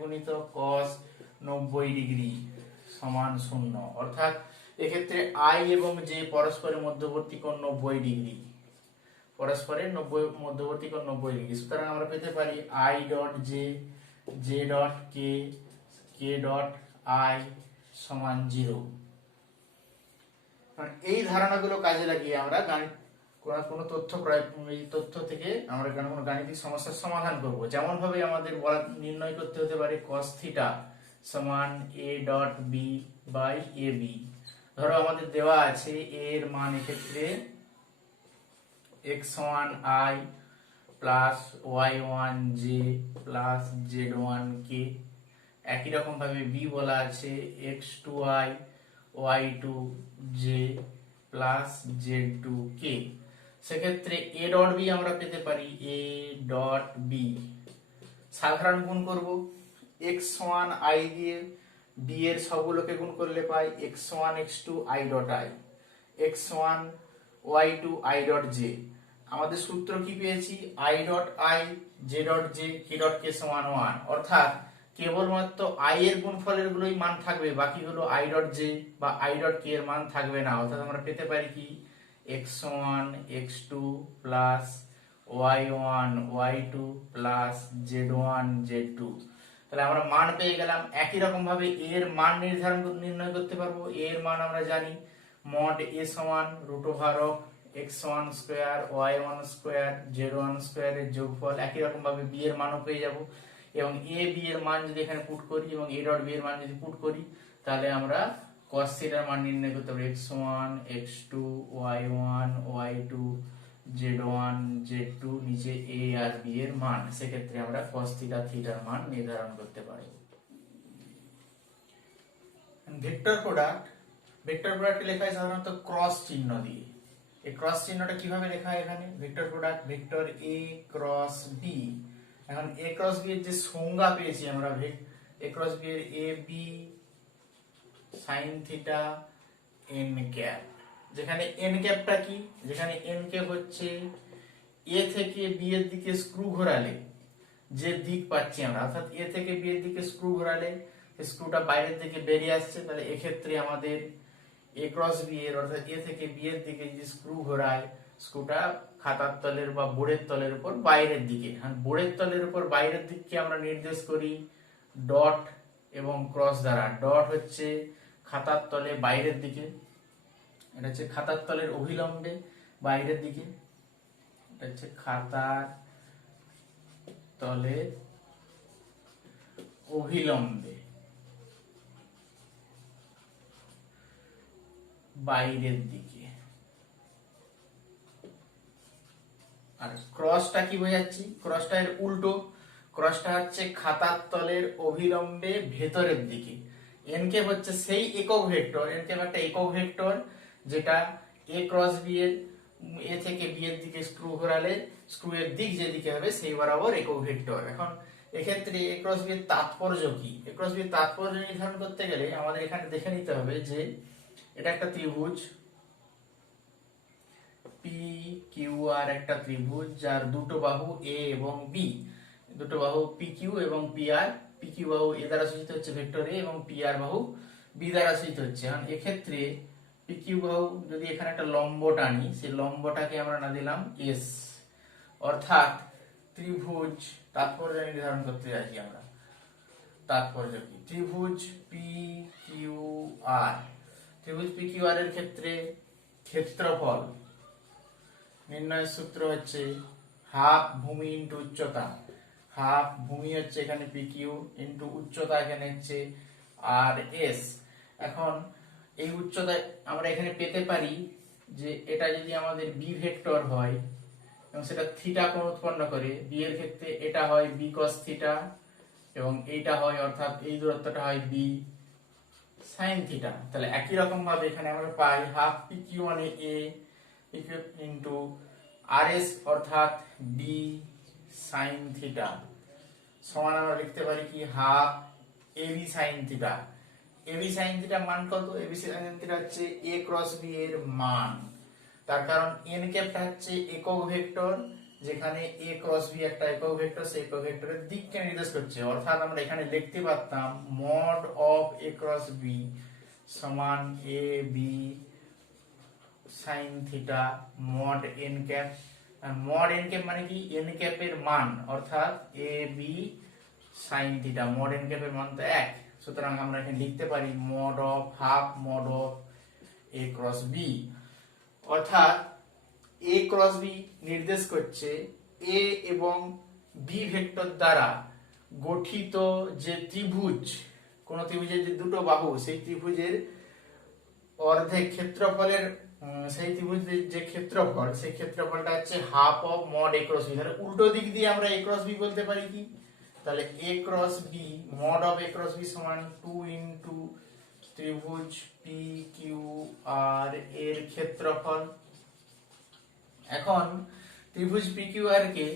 গুণিত cos 90 ডিগ্রি সমান 0, অর্থাৎ এক্ষেত্রে আই এবং জে পরস্পরের মধ্যবর্তী কোণ 90 ডিগ্রি, পরস্পরের মধ্যবর্তী কোণ 90 ডিগ্রি, সুতরাং আমরা পেতে পারি I dot J, J dot K, K dot I সমান 0। এই ধারণাগুলো কাজে লাগিয়ে আমরা কোনো তথ্য থেকে আমরা কোনো গাণিতিক সমস্যার সমাধান করব। যেমন ভাবে আমাদের নির্ণয় করতে হতে পারে cos থিটা সমান a dot B by A B. ধরো আমাদের দেওয়া আছে a এর মান এক্ষেত্রে x1 i plus y1 j plus z1 k, একই রকম ভাবে b বলা আছে x2 i y2 j plus z2 k, সেক্ষেত্রে a ডট b আমরা পেতে পারি a ডট b সাধারণ গুণ করব x1 i দিয়ে b এর সবগুলোকে গুণ করলে পাই x1 x2 i dot i, x1 y2 i dot j। আমাদের সূত্র কি পেয়েছি i dot i j dot j k dot k সমান 1, অর্থাৎ কেবলমাত্র i এর গুণফলের গুলোই মান থাকবে, বাকিগুলো i ডট j বা i ডট k এর মান থাকবে না। অর্থাৎ আমরা পেতে পারি কি x1 x2 plus y1 y2 plus z1 z2। তাহলে আমরা মান পেয়ে গেলাম। একই রকম ভাবে a এর মান নির্ণয় করতে পারবো। a এর মান আমরা জানি মড a সমান √of x1 square y1 square z1 square এর যোগফল। একই রকম ভাবে b এর মানও পেয়ে যাব এবং a b এর মান যদি এখানে পুট করি এবং a ডট b এর মান যদি পুট করি তাহলে আমরা cos থিটার মান নির্ণয় করতে পারি x1 x2 y1 y2 z1 z2 নিচে a আর b এর মান, সেক্ষেত্রে আমরা cos থিটা থিটার মান নির্ধারণ করতে পারি। ভেক্টর প্রোডাক্ট লেখা হয় সাধারণত ক্রস চিহ্ন দিয়ে। এই ক্রস চিহ্নটা কিভাবে লেখা হয় এখানে vector product vector a cross b। এখন a ক্রস b এর যে সংজ্ঞা পেয়েছি আমরা a ক্রস b এর a b sin theta n cap, যেখানে n ক্যাপটা কি, যেখানে n ক্যাপ হচ্ছে a থেকে b এর দিকে স্ক্রু ঘোরালে যে দিক পাচ্ছি আমরা, অর্থাৎ a থেকে b এর দিকে স্ক্রু ঘোরালে স্ক্রুটা বাইরের দিকে বেরিয়ে আসছে, তাহলে এক্ষেত্রে আমাদের a ক্রস b এর অর্থাৎ a থেকে b এর দিকে যে স্ক্রু ঘোরায় স্ক্রুটা খাতার তলের বা বোর্ডের তলের উপর বাইরের দিকে। হ্যাঁ, বোর্ডের তলের উপর বাইরের দিককে আমরা নির্দেশ করি ডট এবং ক্রস দ্বারা। ডট হচ্ছে খাতার তলে বাইরের দিকে, এটা হচ্ছে খাতার তলের অভিলম্বে বাইরের দিকে, এটা হচ্ছে খাতার তলের অভিলম্বে বাইরের দিকে। আর ক্রসটা কি বোঝাচ্ছি? ক্রসটা এর উল্টো, ক্রসটা হচ্ছে খাতার তলের অভিলম্বে ভেতরের দিকে। এনকেপ হচ্ছে সেই একক ভেক্টর, এনকেপ একটা একক ভেক্টর যেটা এ ক্রস বি এর এ থেকে বি এর দিকে স্ক্রু ঘোরালে স্ক্রু এর দিক যেদিকে হবে সেই বরাবর একক ভেক্টর। এখন এক্ষেত্রে এ ক্রস বি এর তাৎপর্য কি? এ ক্রস বি এর তাৎপর্য নির্ধারণ করতে গেলে আমাদের এখানে দেখে নিতে হবে যে এটা একটা ত্রিভুজ পি কিউ আর, একটা ত্রিভুজ যার দুটো বাহু এ এবং বি, দুটো বাহু পি কিউ এবং পি আর। পি কিউ বাহু এ দ্বারা সূচিত হচ্ছে ভেক্টর এ এবং পি আর বাহু বি দ্বারা সূচিত হচ্ছে। এখন এক্ষেত্রে পি কিউ বাহু যদি এখানে একটা লম্ব টানি, সেই লম্বটাকে আমরা না দিলাম এস, অর্থাৎ ত্রিভুজ তাৎপর্য নির্ধারণ করতে যাচ্ছি আমরা। তাৎপর্য কি? ত্রিভুজ পি কিউ আর, ত্রিভুজ পি কিউ আর এর ক্ষেত্রে ক্ষেত্রফল নির্ণয়ের সূত্র হচ্ছে হাফ ভূমি ইন্টু উচ্চতা। হাফ ভূমি হচ্ছে এখানে পি কিউ ইন্টু উচ্চতা এখানে হচ্ছে আর এস। এখন এই উচ্চতা আমরা এখানে পেতে পারি যে এটা যদি আমাদের বি ভেক্টর হয় এবং সেটা থিটা কোণ উৎপন্ন করে, বি এর ক্ষেত্রে এটা হয় বি কস থিটা এবং এইটা হয় অর্থাৎ এই দূরত্বটা হয় বি সাইন থিটা। তাহলে একই রকম ভাবে এখানে আমরা পাই হাফ পি কিউ মানে এ ইন্টু আর এস অর্থাৎ বি সাইন থিটা সমান আমরা লিখতে পারি কি হাফ এ বি সাইন থিটা। এ বি সাইন থিটা মান কত? এ বি সাইন থিটা হচ্ছে এ ক্রস বি এর মান, তার কারণ এন ক্যাপটা হচ্ছে একক ভেক্টর, যেখানে এ ক্রস বি একটা একক ভেক্টর, সেই একক ভেক্টরের দিককে নির্দেশ করছে। অর্থাৎ আমরা এখানে লিখতে পারতাম mod of A cross B সমান A B sine theta mod N cap. Mod N cap মানে কি? এন ক্যাপের মান অর্থাৎ A B sine theta, mod N ক্যাপের মান তো এক, সুতরাং আমরা এখানে লিখতে পারি mod of half mod of A cross B. অর্থাৎ এ ক্রস বি নির্দেশ করছে এ এবং বি ভেক্টর দ্বারা গঠিত যে ত্রিভুজ, কোন ত্রিভুজের যে দুটো বাহু, সেই ত্রিভুজের অর্ধেক ক্ষেত্রফলের সেই ত্রিভুজের যে ক্ষেত্রফল, সেই ক্ষেত্রফলটা হচ্ছে half of mod A cross B. তাহলে উল্টো দিক দিয়ে আমরা এ ক্রস বি বলতে পারি কি? তাহলে A cross B mod of A cross B সমান 2 ইনটু ত্রিভুজ পি কিউ আর এর ক্ষেত্রফল। এখন ত্রিভুজ P Q R K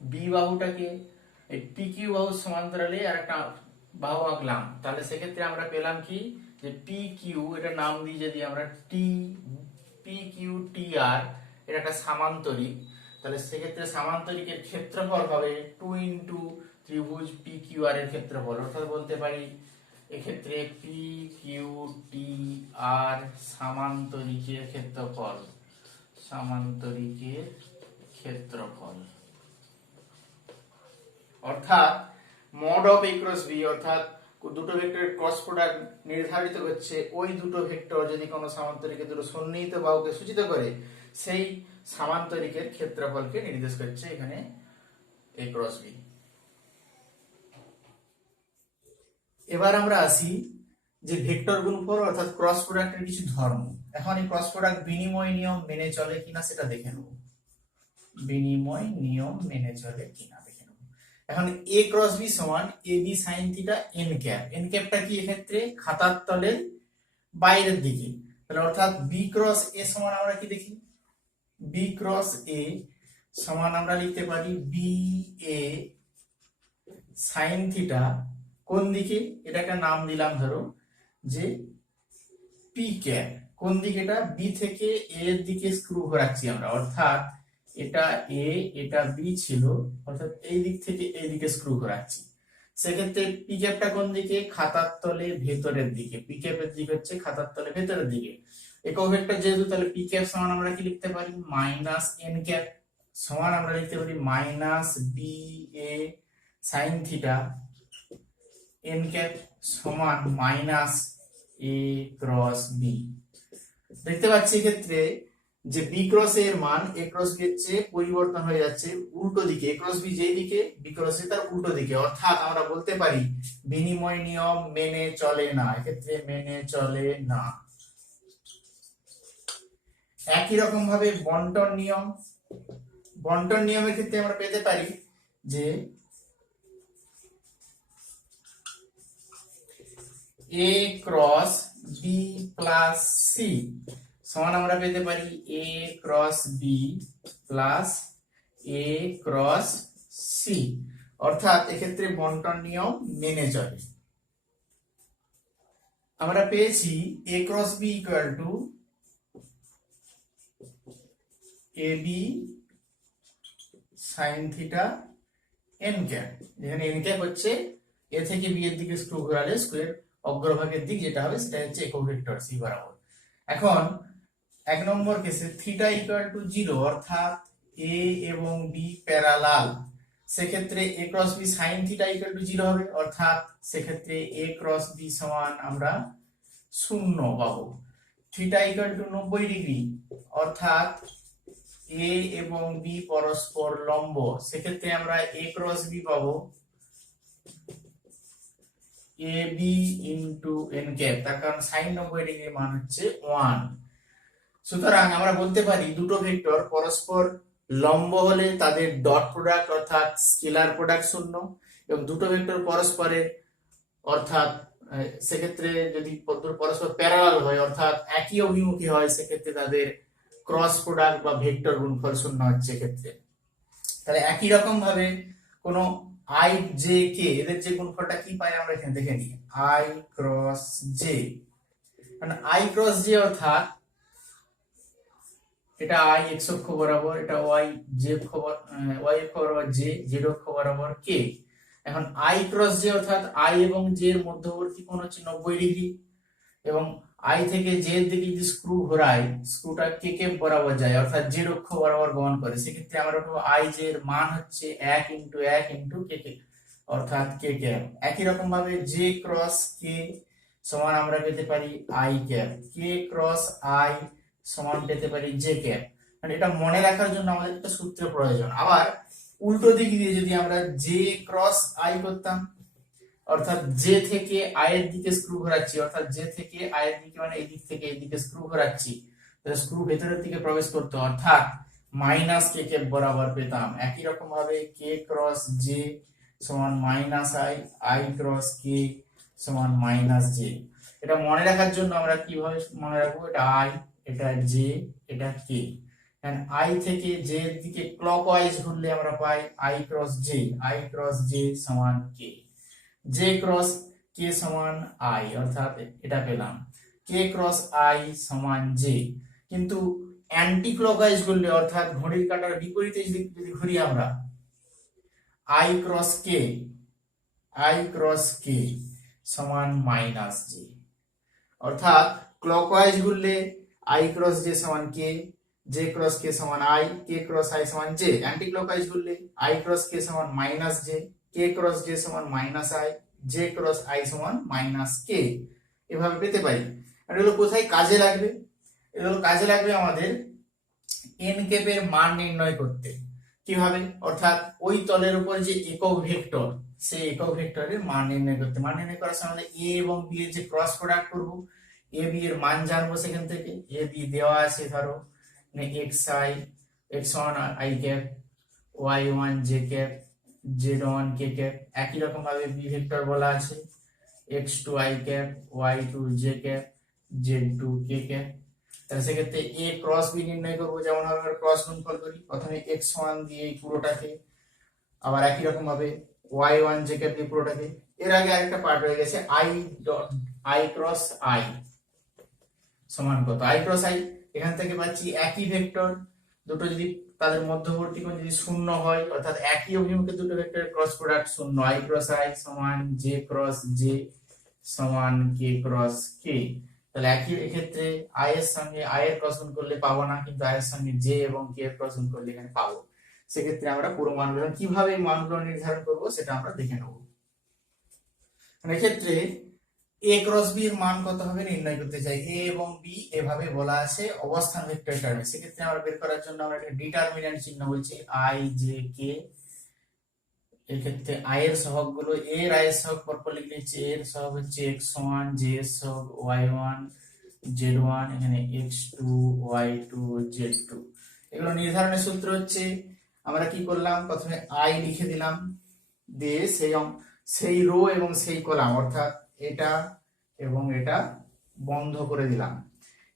B বাহুটাকে এই পি কিউ বাহু সমান্তরালে আর একটা বাহু আঁকলাম, তাহলে সেক্ষেত্রে আমরা পেলাম কি যে পি কিউ, এটা নাম দিই যদি আমরা টি, পি কিউ টি আর, এটা একটা সামান্তরিক। তাহলে সেক্ষেত্রে সামান্তরিকের ক্ষেত্রফল হবে 2 ইনটু ত্রিভুজ পি কিউ আর এর ক্ষেত্রফল। অর্থাৎ বলতে পারি এক্ষেত্রে পি কিউ টি আর সামান্তরিকের ক্ষেত্রফল, সামান্তরিকের ক্ষেত্রফল। অর্থাৎ mod of A cross B অর্থাৎ দুটো ভেক্টরের ক্রস প্রোডাক্ট নির্ধারিত করছে ওই দুটো ভেক্টর যদি কোনো সামান্তরিকের দুটো সন্নিহিত বাহুকে সূচিত করে, সেই সামান্তরিকের ক্ষেত্রফলকে নির্দেশ করছে এখানে এ ক্রস বি। এবার আমরা আসি যে ভেক্টর গুণফল অর্থাৎ ক্রস প্রোডাক্টের কিছু ধর্ম। এখন এই ক্রস প্রোডাক্ট বিনিময় নিয়ম মেনে চলে কিনা সেটা দেখে নেব, বিনিময় নিয়ম মেনে চলে কিনা দেখে নেব। এখন এ ক্রস বি সমান A B sine theta N cap. N ক্যাপটা কি? এক্ষেত্রে খাতার তলের বাইরের দিকে। তাহলে অর্থাৎ বি ক্রস এ সমান আমরা কি দেখি? বি ক্রস এ সমান আমরা লিখতে পারি বি এ সাইন থিটা কোন দিকে? এটা একটা নাম দিলাম ধরো যে পি ক্যাপ। কোন দিকে? এটা বি থেকে এ এর দিকে স্ক্রু ঘোরাচ্ছি আমরা, অর্থাৎ এটা এ এটা বি ছিল, অর্থাৎ এই দিক থেকে এই দিকে স্ক্রু ঘোরাচ্ছি। সেক্ষেত্রে পি ক্যাপটা কোন দিকে? খাতার তলে ভেতরের দিকে। পি ক্যাপের দিক হচ্ছে খাতার তলে ভেতরের দিকে। একক ভেক্টর যেহেতু, তাহলে পি ক্যাপ সমান আমরা কি লিখতে পারি? মাইনাস এন ক্যাপ সমান আমরা লিখতে পারি minus B A sign theta N cap সমান মাইনাস এ ক্রস বি। দেখতে পাচ্ছি এক্ষেত্রে যে বি ক্রস এর মান এ ক্রস বি এর চেয়ে পরিবর্তন হয়ে যাচ্ছে উল্টো দিকে, এ ক্রস বি যেই দিকে বি ক্রস এ তার উল্টো দিকে, অর্থাৎ আমরা বলতে পারি বিনিময় নিয়ম মেনে চলে না, এক্ষেত্রে মেনে চলে না। একই রকম ভাবে বন্টন নিয়মের ক্ষেত্রে আমরা পেতে পারি যে A cross B plus C সমান আমরা পেতে পারি A cross B plus A cross C, অর্থাৎ এক্ষেত্রে বন্টন নিয়ম মেনে চলে। আমরা পেয়েছি A cross B equal to A B sine theta N cap, যেখানে এন ক্যাপ হচ্ছে এ থেকে বি এর দিকে স্ক্রু ঘোরালে স্ক্রুয়ের অগ্রভাগের দিক যেটা হবে সেটা হচ্ছে একক ভেক্টর সি বরাবর। এখন 1 নম্বর কেসে থিটা ইকুয়াল টু 0, অর্থাৎ এ এবং বি প্যারালাল, সেক্ষেত্রে A cross B sine theta equal to 0 হবে, অর্থাৎ সেক্ষেত্রে এ ক্রস বি সমান আমরা 0 পাবো। থিটা ইকুয়াল টু 90 ডিগ্রি, অর্থাৎ এ এবং বি পরস্পর লম্ব, সেক্ষেত্রে আমরা এ ক্রস বি পাবো A B into N cap, তার কারণ সাইন 90 ডিগ্রি মান হচ্ছে 1। সুতরাং আমরা বলতে পারি দুটো ভেক্টর পরস্পর লম্ব হলে তাদের ডট প্রোডাক্ট অর্থাৎ স্কেলার প্রোডাক্ট 0, এবং দুটো ভেক্টর পরস্পরের অর্থাৎ সেক্ষেত্রে যদি পরস্পর প্যারালাল হয় অর্থাৎ একই অভিমুখী হয় সেক্ষেত্রে তাদের ক্রস প্রোডাক্ট বা ভেক্টর গুণফল 0 হচ্ছে ক্ষেত্রে। তাহলে একই রকম ভাবে কোন আই জে কে এদের যে গুণফলটা কি পাই আমরা এখানে দেখে নিই, আই ক্রস জে, মানে আই ক্রস জে অর্থাৎ এটা আই এক্স অক্ষ বরাবর, এটা ওয়াই জে অক্ষ বরাবর জে, জেড অক্ষ বরাবর কে। এখন আই ক্রস জে অর্থাৎ আই এবং জে এর মধ্যবর্তী কোণ হচ্ছে 90 ডিগ্রি, এবং আই থেকে জে এর দিকে যদি স্ক্রু ঘোরাই স্ক্রুটা কে কে বরাবর যায় অর্থাৎ জেড অক্ষ বরাবর গমন করে, সেক্ষেত্রে আমরা পাবো আই জে এর মান হচ্ছে 1 ইন্টু 1 ইন্টু কে কে, অর্থাৎ কে ক্যাপ। একই রকম ভাবে জে ক্রস কে সমান আমরা পেতে পারি I cap, K cross I সমান পেতে পারি জে ক্যাপ। মানে এটা মনে রাখার জন্য আমাদের একটা সূত্রের প্রয়োজন। আবার উল্টো দিক দিয়ে যদি আমরা জে ক্রস আই করতাম, অর্থাৎ জে থেকে আই এর দিকে স্ক্রু ঘোরাচ্ছি, অর্থাৎ জে থেকে আই এর দিকে মানে এই দিক থেকে এই দিকে স্ক্রু ঘোরাচ্ছি, তাহলে স্ক্রু ভেতরের দিকে প্রবেশ করতো, অর্থাৎ মাইনাস কে কে বরাবর পেতাম। একই রকম ভাবে কে ক্রস জে সমান মাইনাস আই, আই ক্রস কে সমান মাইনাস জে। এটা মনে রাখার জন্য আমরা কিভাবে মনে রাখবো, এটা আই, এটা জে, এটা কে। আই থেকে জে এর দিকে ক্লকওয়াইজ ঘুরলে আমরা পাই I cross J, I cross J সমান কে, জে ক্রস কে সমান আই, অর্থাৎ এটা পেলাম কে ক্রস আই সমান জে। কিন্তু অ্যান্টি ক্লকওয়াইজ ঘুরলে অর্থাৎ ঘড়ির কাঁটার বিপরীতে যদি ঘুরি আমরা I cross K, I cross কে সমান মাইনাস জে, অর্থাৎ ক্লকওয়াইজ ঘুরলে আই ক্রস জে সমান কে, জে ক্রস কে সমান আই, কে ক্রস আই সমান জে। অ্যান্টি ক্লকওয়াইজ ঘুরলে আই ক্রস কে সমান মাইনাস জে, কে ক্রস জে সমান minus I, J cross I সমান মাইনাস কে। এভাবে পেতে পারি। আর এগুলো কোথায় কাজে লাগবে, এগুলো কাজে লাগবে আমাদের এন ক্যাপের মান নির্ণয় করতে। কিভাবে, অর্থাৎ ওই তলের উপর যে একক ভেক্টর সেই একক ভেক্টরের মান নির্ণয় করতে। মান নির্ণয় করার সময় আমাদের এ এবং বি এর যে ক্রস প্রোডাক্ট করব, এ বি এর মান জানবো সেখান থেকে। এ বি দেওয়া আছে ধরো X I, X one I cap, Y one J cap, Z one K cap. একই রকম ভাবে বি ভেক্টর বলা আছে X two I cap, Y two J cap, Z two K cap. তাহলে সেক্ষেত্রে এ ক্রস বি নির্ণয় করবো, যেমন আমরা ক্রস গুণফল করি, প্রথমে এক্স ওয়ান দিয়ে এই পুরোটাকে, আবার একই রকম ভাবে ওয়াই ওয়ান জে ক্যাপ দিয়ে পুরোটাকে। এর আগে আরেকটা পার্ট রয়ে গেছে I dot I cross I সমান কত, আই ক্রস আই এখান থেকে পাচ্ছি একই ভেক্টর দুটো যদি তাদের মধ্যবর্তী কোণ যদি 0 হয় অর্থাৎ একই অভিমুখে দুটো ভেক্টরের cross product 0, I cross I সমান জে ক্রস জে সমান কে ক্রস কে। তাহলে একই ক্ষেত্রে আই এর সঙ্গে আই এর ক্রস গুণ করলে পাবো না, কিন্তু আই এর সঙ্গে জে এবং কে এর ক্রস গুণ করলে এখানে পাবো। সেক্ষেত্রে আমরা পুরো মানগুলো কিভাবে মানগুলো নির্ধারণ করব সেটা আমরা দেখে নেব। এক্ষেত্রে এ ক্রস বি এর মান কত হবে নির্ণয় করতে চাই। এ এবং বি এভাবে বলা আছে অবস্থান ভেক্টর টার্মে, সেক্ষেত্রে আমরা বের করার জন্য আমরা একটা ডিটারমিন্যান্ট চিহ্ন বলছি আই জে কে। এক্ষেত্রে আই এর সহগ গুলো, এর আই এর সহগ পরপর লিখে নিচ্ছি। এর সহগ হচ্ছে x1, জে এর সহগ y1, z1, এখানে x2, y2, z2। এগুলো নির্ধারণের সূত্র হচ্ছে আমরা কি করলাম, প্রথমে আই লিখে দিলাম, দিয়ে সেই রো এবং সেই কলাম অর্থাৎ এটা এবং এটা বন্ধ করে দিলাম।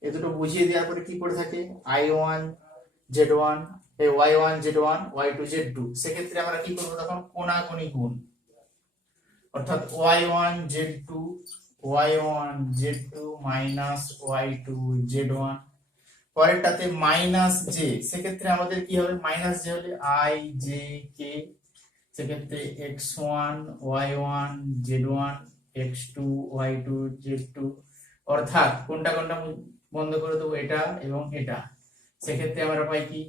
এ দুটো বুঝিয়ে দেওয়ার পরে কি করে থাকে, i1 z1 y1 z1 y2 z2, সেক্ষেত্রে আমরা কি করবো তখন কোণাকুণি গুণ, অর্থাৎ y1 z2 y1 z2 minus y2 z1। পরেরটাতে minus J, সেক্ষেত্রে আমাদের কি হবে, মাইনাস জে হলে আই জে কে, সেক্ষেত্রে x1 y1 z1 x2 y2 z2, অর্থাৎ কোনটা কোনটা বন্ধ করে দেবো, এটা এবং এটা। সেক্ষেত্রে আমরা পাই কি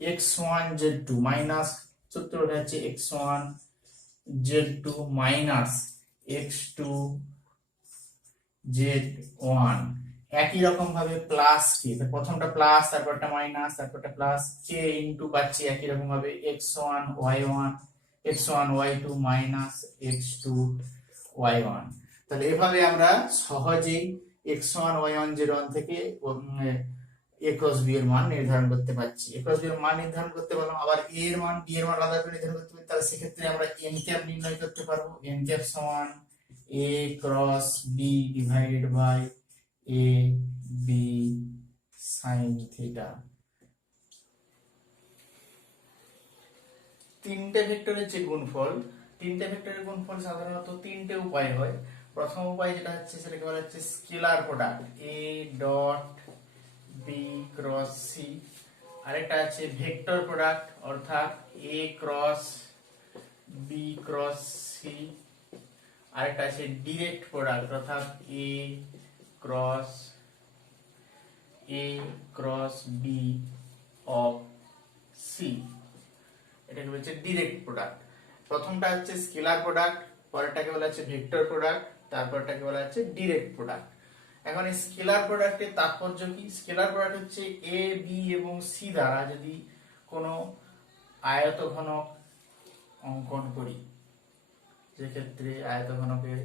x1 z2 মাইনাস, সূত্রটা হচ্ছে x1 z2 minus x2 z1। একই রকম ভাবে প্লাস কে, প্রথমটা প্লাস তারপরটা মাইনাস তারপরটা প্লাস, কে ইনটু পাচ্ছি একই রকম ভাবে x1 y1 x1 y2 minus x2 y1। তাহলে এভাবে আমরা সহজেই x1 y1 z1 থেকে a ক্রস b এর মান নির্ধারণ করতে পারছি। a ক্রস b এর মান নির্ধারণ করতে পারলাম, আবার a এর মান b এর মান আলাদা করে নির্ধারণ করতে পারি। তাহলে সেক্ষেত্রে আমরা n ক্যাপ নির্ণয় করতে পারবো, n ক্যাপ সমান a cross b divided by a b sin theta. তিনটে ভেক্টরের যে গুণফল, তিনটে ভেক্টরের গুণফল সাধারণত তিনটে উপায় হয়। প্রথম উপায় যেটা হচ্ছে সেটাকে বলা হচ্ছে scalar product a dot b cross c। আরেকটা আছে ভেক্টর প্রোডাক্ট অর্থাৎ a cross b cross c। আরেকটা আছে ডিরেক্ট প্রোডাক্ট অর্থাৎ a cross b of c, এটাকে বলছে ডিরেক্ট প্রোডাক্ট। প্রথমটা হচ্ছে স্কেলার প্রোডাক্ট, পরেরটাকে বলা হচ্ছে ভেক্টর প্রোডাক্ট, তারপরটাকে বলা হচ্ছে ডিরেক্ট প্রোডাক্ট। এখন এই স্কেলার প্রোডাক্টের তাৎপর্য কি, স্কেলার প্রোডাক্ট হচ্ছে এ বি এবং সি দ্বারা যদি কোনো আয়তঘনক অঙ্কন করি, যেক্ষেত্রে আয়তঘনকের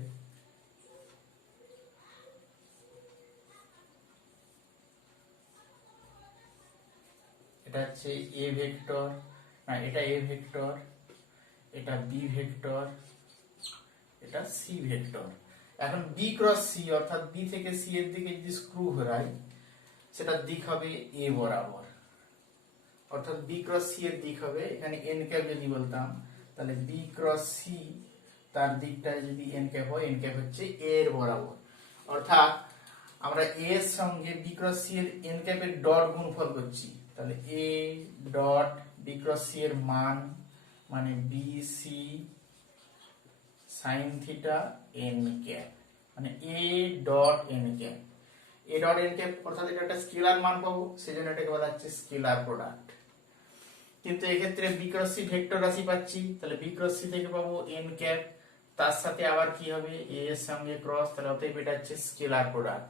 এটা হচ্ছে এ ভেক্টর, না এটা এ ভেক্টর, এটা বি ভেক্টর, এটা সি ভেক্টর। এখন বি ক্রস সি অর্থাৎ বি থেকে সি এর দিকে যদি স্ক্রু ঘোরাই, সেটার দিক হবে এ বরাবর, অর্থাৎ বি ক্রস সি এর দিক হবে, এখানে এন ক্যাপ যদি বলতাম তাহলে বি ক্রস সি তার দিকটা যদি এন ক্যাপ হয়, এন ক্যাপ হচ্ছে এ এর বরাবর। অর্থাৎ আমরা এ এর সঙ্গে বি ক্রস সি এর এন ক্যাপের ডট গুণফল করছি, তাহলে A dot B cross C এর মান মানে B C sine theta N cap, মানে A dot N cap. A dot N cap অর্থাৎ এটা একটা স্কেলার মান পাবো, সেজন্য এটাকে বলা হচ্ছে স্কেলার প্রোডাক্ট। কিন্তু এক্ষেত্রে বি ক্রস সি ভেক্টর রাশি পাচ্ছি, তাহলে বি ক্রস সি থেকে পাবো এন ক্যাপ, তার সাথে আবার কি হবে এ এর সঙ্গে ক্রস, তাহলে অতএব এটা হচ্ছে স্কেলার প্রোডাক্ট।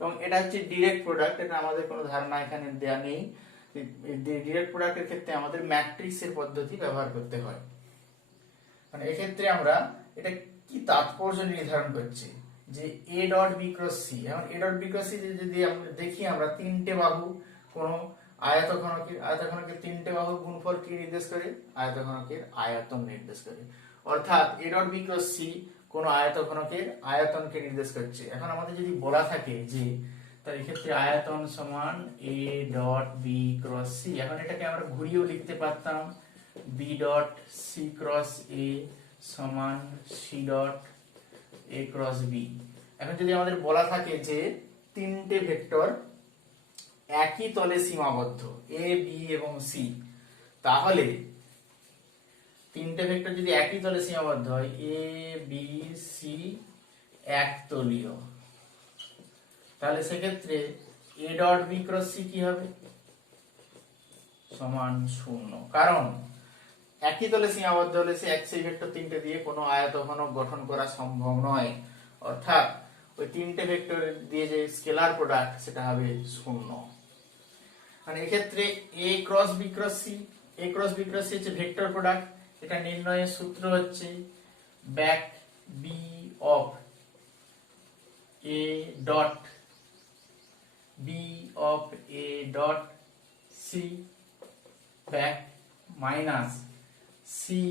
এবং এটা হচ্ছে ডিরেক্ট প্রোডাক্ট, এটা আমাদের কোনো ধারণা এখানে দেয়া নেই। ডিরেক্ট প্রোডাক্টের ক্ষেত্রে আমাদের ম্যাট্রিক্সের পদ্ধতি ব্যবহার করতে হয়। মানে এক্ষেত্রে আমরা এটা কি তাৎপর্য নির্ধারণ করছি যে A dot B cross C. এখন A dot B cross C যদি আমরা দেখি, আমরা তিনটে বাহু কোন আয়তঘনকের তিনটে বাহুর গুণফল কি নির্দেশ করে, আয়তঘনকের আয়তন নির্দেশ করে। অর্থাৎ A dot B cross C কোন আয়তঘনকের আয়তনকে নির্দেশ করছে। এখন আমাদের যদি বলা থাকে যে তার ক্ষেত্রে আয়তন সমান A dot B cross C, এখন এটাকে আমরা ঘুরিয়েও লিখতে পারতাম B dot C cross A সমান C dot A cross B. এখন যদি আমাদের বলা থাকে যে তিনটে ভেক্টর একই তলে সীমাবদ্ধ এ বি এবং সি, তাহলে তিনটে ভেক্টর যদি একই তলে সীমাবদ্ধ হয় এ বি সি একতলীয়, তাহলে সেক্ষেত্রে A dot B cross C কি হবে, সমান 0। কারণ একই তলে সীমাবদ্ধ হলে সে এক সেই ভেক্টর তিনটে দিয়ে কোনো আয়তঘনক গঠন করা সম্ভব নয়। অর্থাৎ ওই তিনটে ভেক্টর দিয়ে যে স্কেলার প্রোডাক্ট সেটা হবে 0। মানে এক্ষেত্রে A cross B cross C, A cross B cross C হচ্ছে ভেক্টর প্রোডাক্ট, এটা নির্ণয়ের সূত্র হচ্ছে back B of A dot B of A dot C back minus C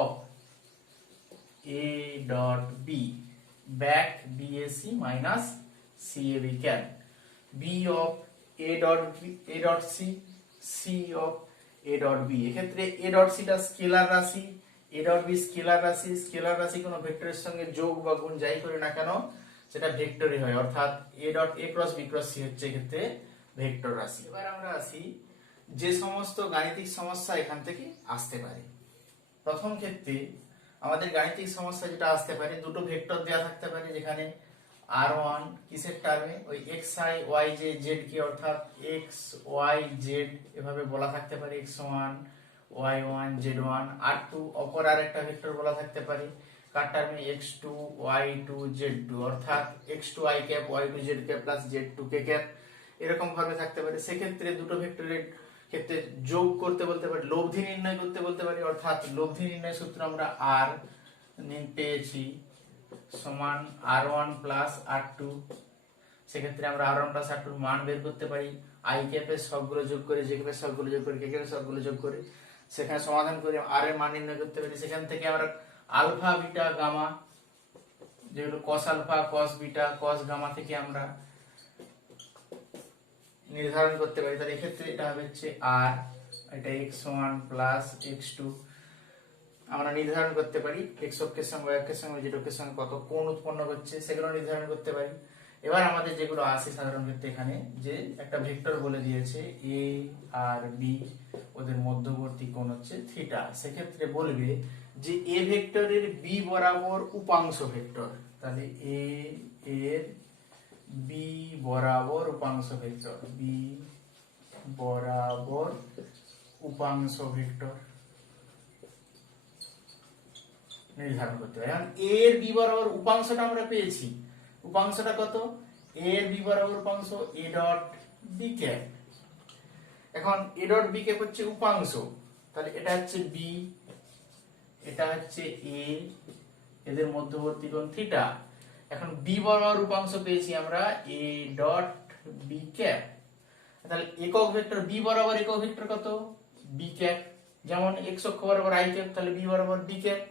of A dot B back BAC minus C A B can B of A dot C C of A dot B. এক্ষেত্রে এ ডট সিটা স্কেলার রাশি, এ ডট বি স্কেলার রাশি, স্কেলার রাশি কোনো ভেক্টরের সঙ্গে যোগ বা গুণ যাই করি না কেন সেটা ভেক্টরই হয়, অর্থাৎ A dot A cross B cross C হচ্ছে এক্ষেত্রে ভেক্টর রাশি। এবার আমরা আসি যে সমস্ত গাণিতিক সমস্যা এখান থেকে আসতে পারে। প্রথম ক্ষেত্রে আমাদের গাণিতিক সমস্যা যেটা আসতে পারে, দুটো ভেক্টর দেওয়া থাকতে পারে যেখানে r1 কিসের টার্মে ওই xi yj z কে অর্থাৎ x y z এভাবে বলা থাকতে পারে, x1 y1 z1, r2 অপর আরেকটা ভেক্টর বলা থাকতে পারে কার টার্মে x2 y2 z2 অর্থাৎ x2 i cap y2 z cap plus z2 k cap এরকম ভাবে থাকতে পারে। সেক্ষেত্রে দুটো ভেক্টরের ক্ষেত্রে যোগ করতে বলতে পারি, লব্ধি নির্ণয় করতে বলতে পারি, অর্থাৎ লব্ধি নির্ণয় সূত্র আমরা r পেয়েছি সমান r1 প্লাস r2। সেক্ষেত্রে আমরা r1 প্লাস r2 এর মান বের করতে পারি, i ক্যাপের সবগুলো যোগ করে j ক্যাপের সবগুলো যোগ করে k ক্যাপের সবগুলো যোগ করে সেখানে সমাধান করে r এর মান নির্ণয় করতে পারি। সেখান থেকে আমরা আলফা বিটা গামা যেগুলো cos alpha cos beta cos gamma থেকে আমরা নির্ধারণ করতে পারি। তাহলে এক্ষেত্রে এটা হবে হচ্ছে r, এটা x1 প্লাস x2 আমরা নির্ধারণ করতে পারি, x অক্ষের সঙ্গে y অক্ষের সঙ্গে z অক্ষের সঙ্গে কত কোণ উৎপন্ন করছে সেগুলো নির্ধারণ করতে পারি। এবার আমাদের যেগুলো আসে সাধারণ ক্ষেত্রে এখানে যে একটা ভেক্টর বলে দিয়েছে a আর b, ওদের মধ্যবর্তী কোণ হচ্ছে থিটা। সেক্ষেত্রে বলবে যে a ভেক্টরের b বরাবর উপাংশ ভেক্টর, তাহলে a এর b বরাবর উপাংশ ভেক্টর, b বরাবর উপাংশ ভেক্টর নির্ধারণ করতে হবে। এখন a এর b বরাবর উপাংশটা আমরা পেয়েছি, উপাংশটা কত, a এর b বরাবর উপাংশ a ডট b ক্যাপ। এখন a ডট b ক্যাপ হচ্ছে উপাংশ, তাহলে এটা হচ্ছে b, এটা হচ্ছে a, এদের মধ্যবর্তী কোণ থিটা। এখন b বরাবর উপাংশ পেয়েছি আমরা a ডট b ক্যাপ, তাহলে একক ভেক্টর b বরাবর একক ভেক্টর কত b ক্যাপ, যেমন x অক্ষ বরাবর i ক্যাপ তাহলে b বরাবর b ক্যাপ।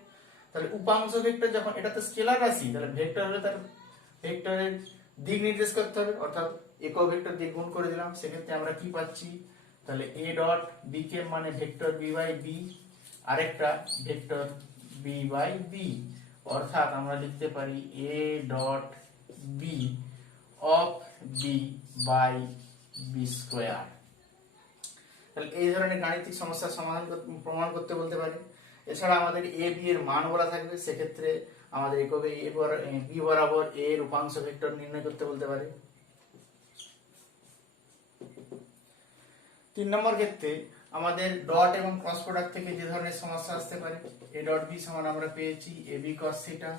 তাহলে উপাংশ ভেক্টর যখন এটা তো স্কেলার রাশি, তাহলে ভেক্টর হলে তার ভেক্টরের দিক নির্দেশ করতে হবে, অর্থাৎ একক ভেক্টর দিয়ে গুণ করে দিলাম। সেক্ষেত্রে আমরা কি পাচ্ছি, তাহলে a ডট b ক্যাপ মানে ভেক্টর b বাই b, আরেকটা ভেক্টর b বাই b, অর্থাৎ আমরা লিখতে পারি a dot b of b by b square. তাহলে এই ধরনের গাণিতিক সমস্যার সমাধান প্রমাণ করতে বলতে পারে। এছাড়া আমাদের a b এর মান বলা থাকবে, সেক্ষেত্রে আমাদের এককে b বরাবর a এর উপাংশ ভেক্টর নির্ণয় করতে বলতে পারে। 3 নম্বর ক্ষেত্রে আমাদের ডট এবং ক্রস প্রোডাক্ট থেকে যে ধরনের সমস্যা আসতে পারে, a ডট b সমান আমরা পেয়েছি ab cos থিটা,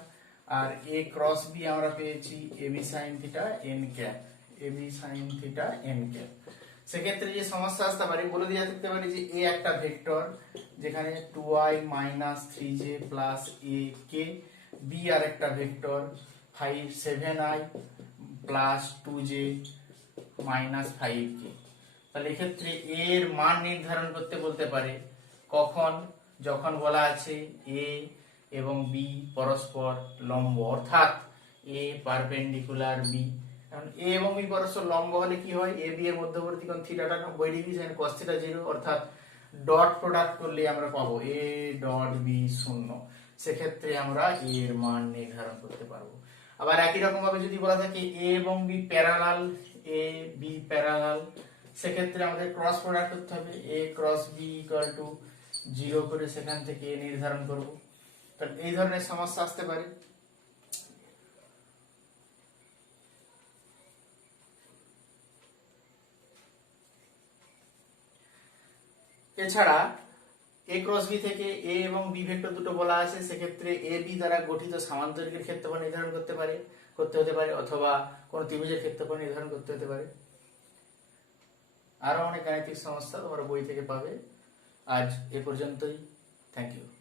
আর a ক্রস b আমরা পেয়েছি ab sin theta n cap, ab sin theta n cap. সেক্ষেত্রে যে সমস্যা আসতে পারে বলে দিয়ে থাকতে পারি যে a একটা ভেক্টর যেখানে 2i 3j ak, b আর একটা ভেক্টর 7i 2j 5k। তাহলে এক্ষেত্রে a এর মান নির্ধারণ করতে বলতে পারে কখন, যখন বলা আছে a এবং b পরস্পর লম্ব, অর্থাৎ a পারপেন্ডিকুলার b। এখন a এবং b পরস্পর লম্ব হলে কি হয়, a b এর মধ্যবর্তী কোণ থিটাটা 90 ডিগ্রি, সেখানে cos থিটা 0, অর্থাৎ ডট প্রোডাক্ট করলে আমরা পাবো a ডট b 0। সেক্ষেত্রে আমরা a এর মান নির্ধারণ করতে পারবো। আবার একই রকম ভাবে যদি বলা থাকে a এবং b parallel, a b parallel, সেক্ষেত্রে আমাদের ক্রস প্রোডাক্ট করতে হবে, a cross b equal to 0 করে সেখান থেকে a নির্ধারণ করব। তাহলে এই ধরনের সমস্যা আসতে পারে। এছাড়া এ ক্রস বি থেকে এ এবং বি ভেক্টর দুটো বলা আছে, সেক্ষেত্রে এ বি দ্বারা গঠিত সামান্তরিকের ক্ষেত্রফল নির্ধারণ করতে হতে পারে, অথবা কোন ত্রিভুজের ক্ষেত্রফল নির্ধারণ করতে হতে পারে। আরো অনেক গাণিতিক সমস্যা তোমরা বই থেকে পাবে। আজ এ পর্যন্তই। Thank you.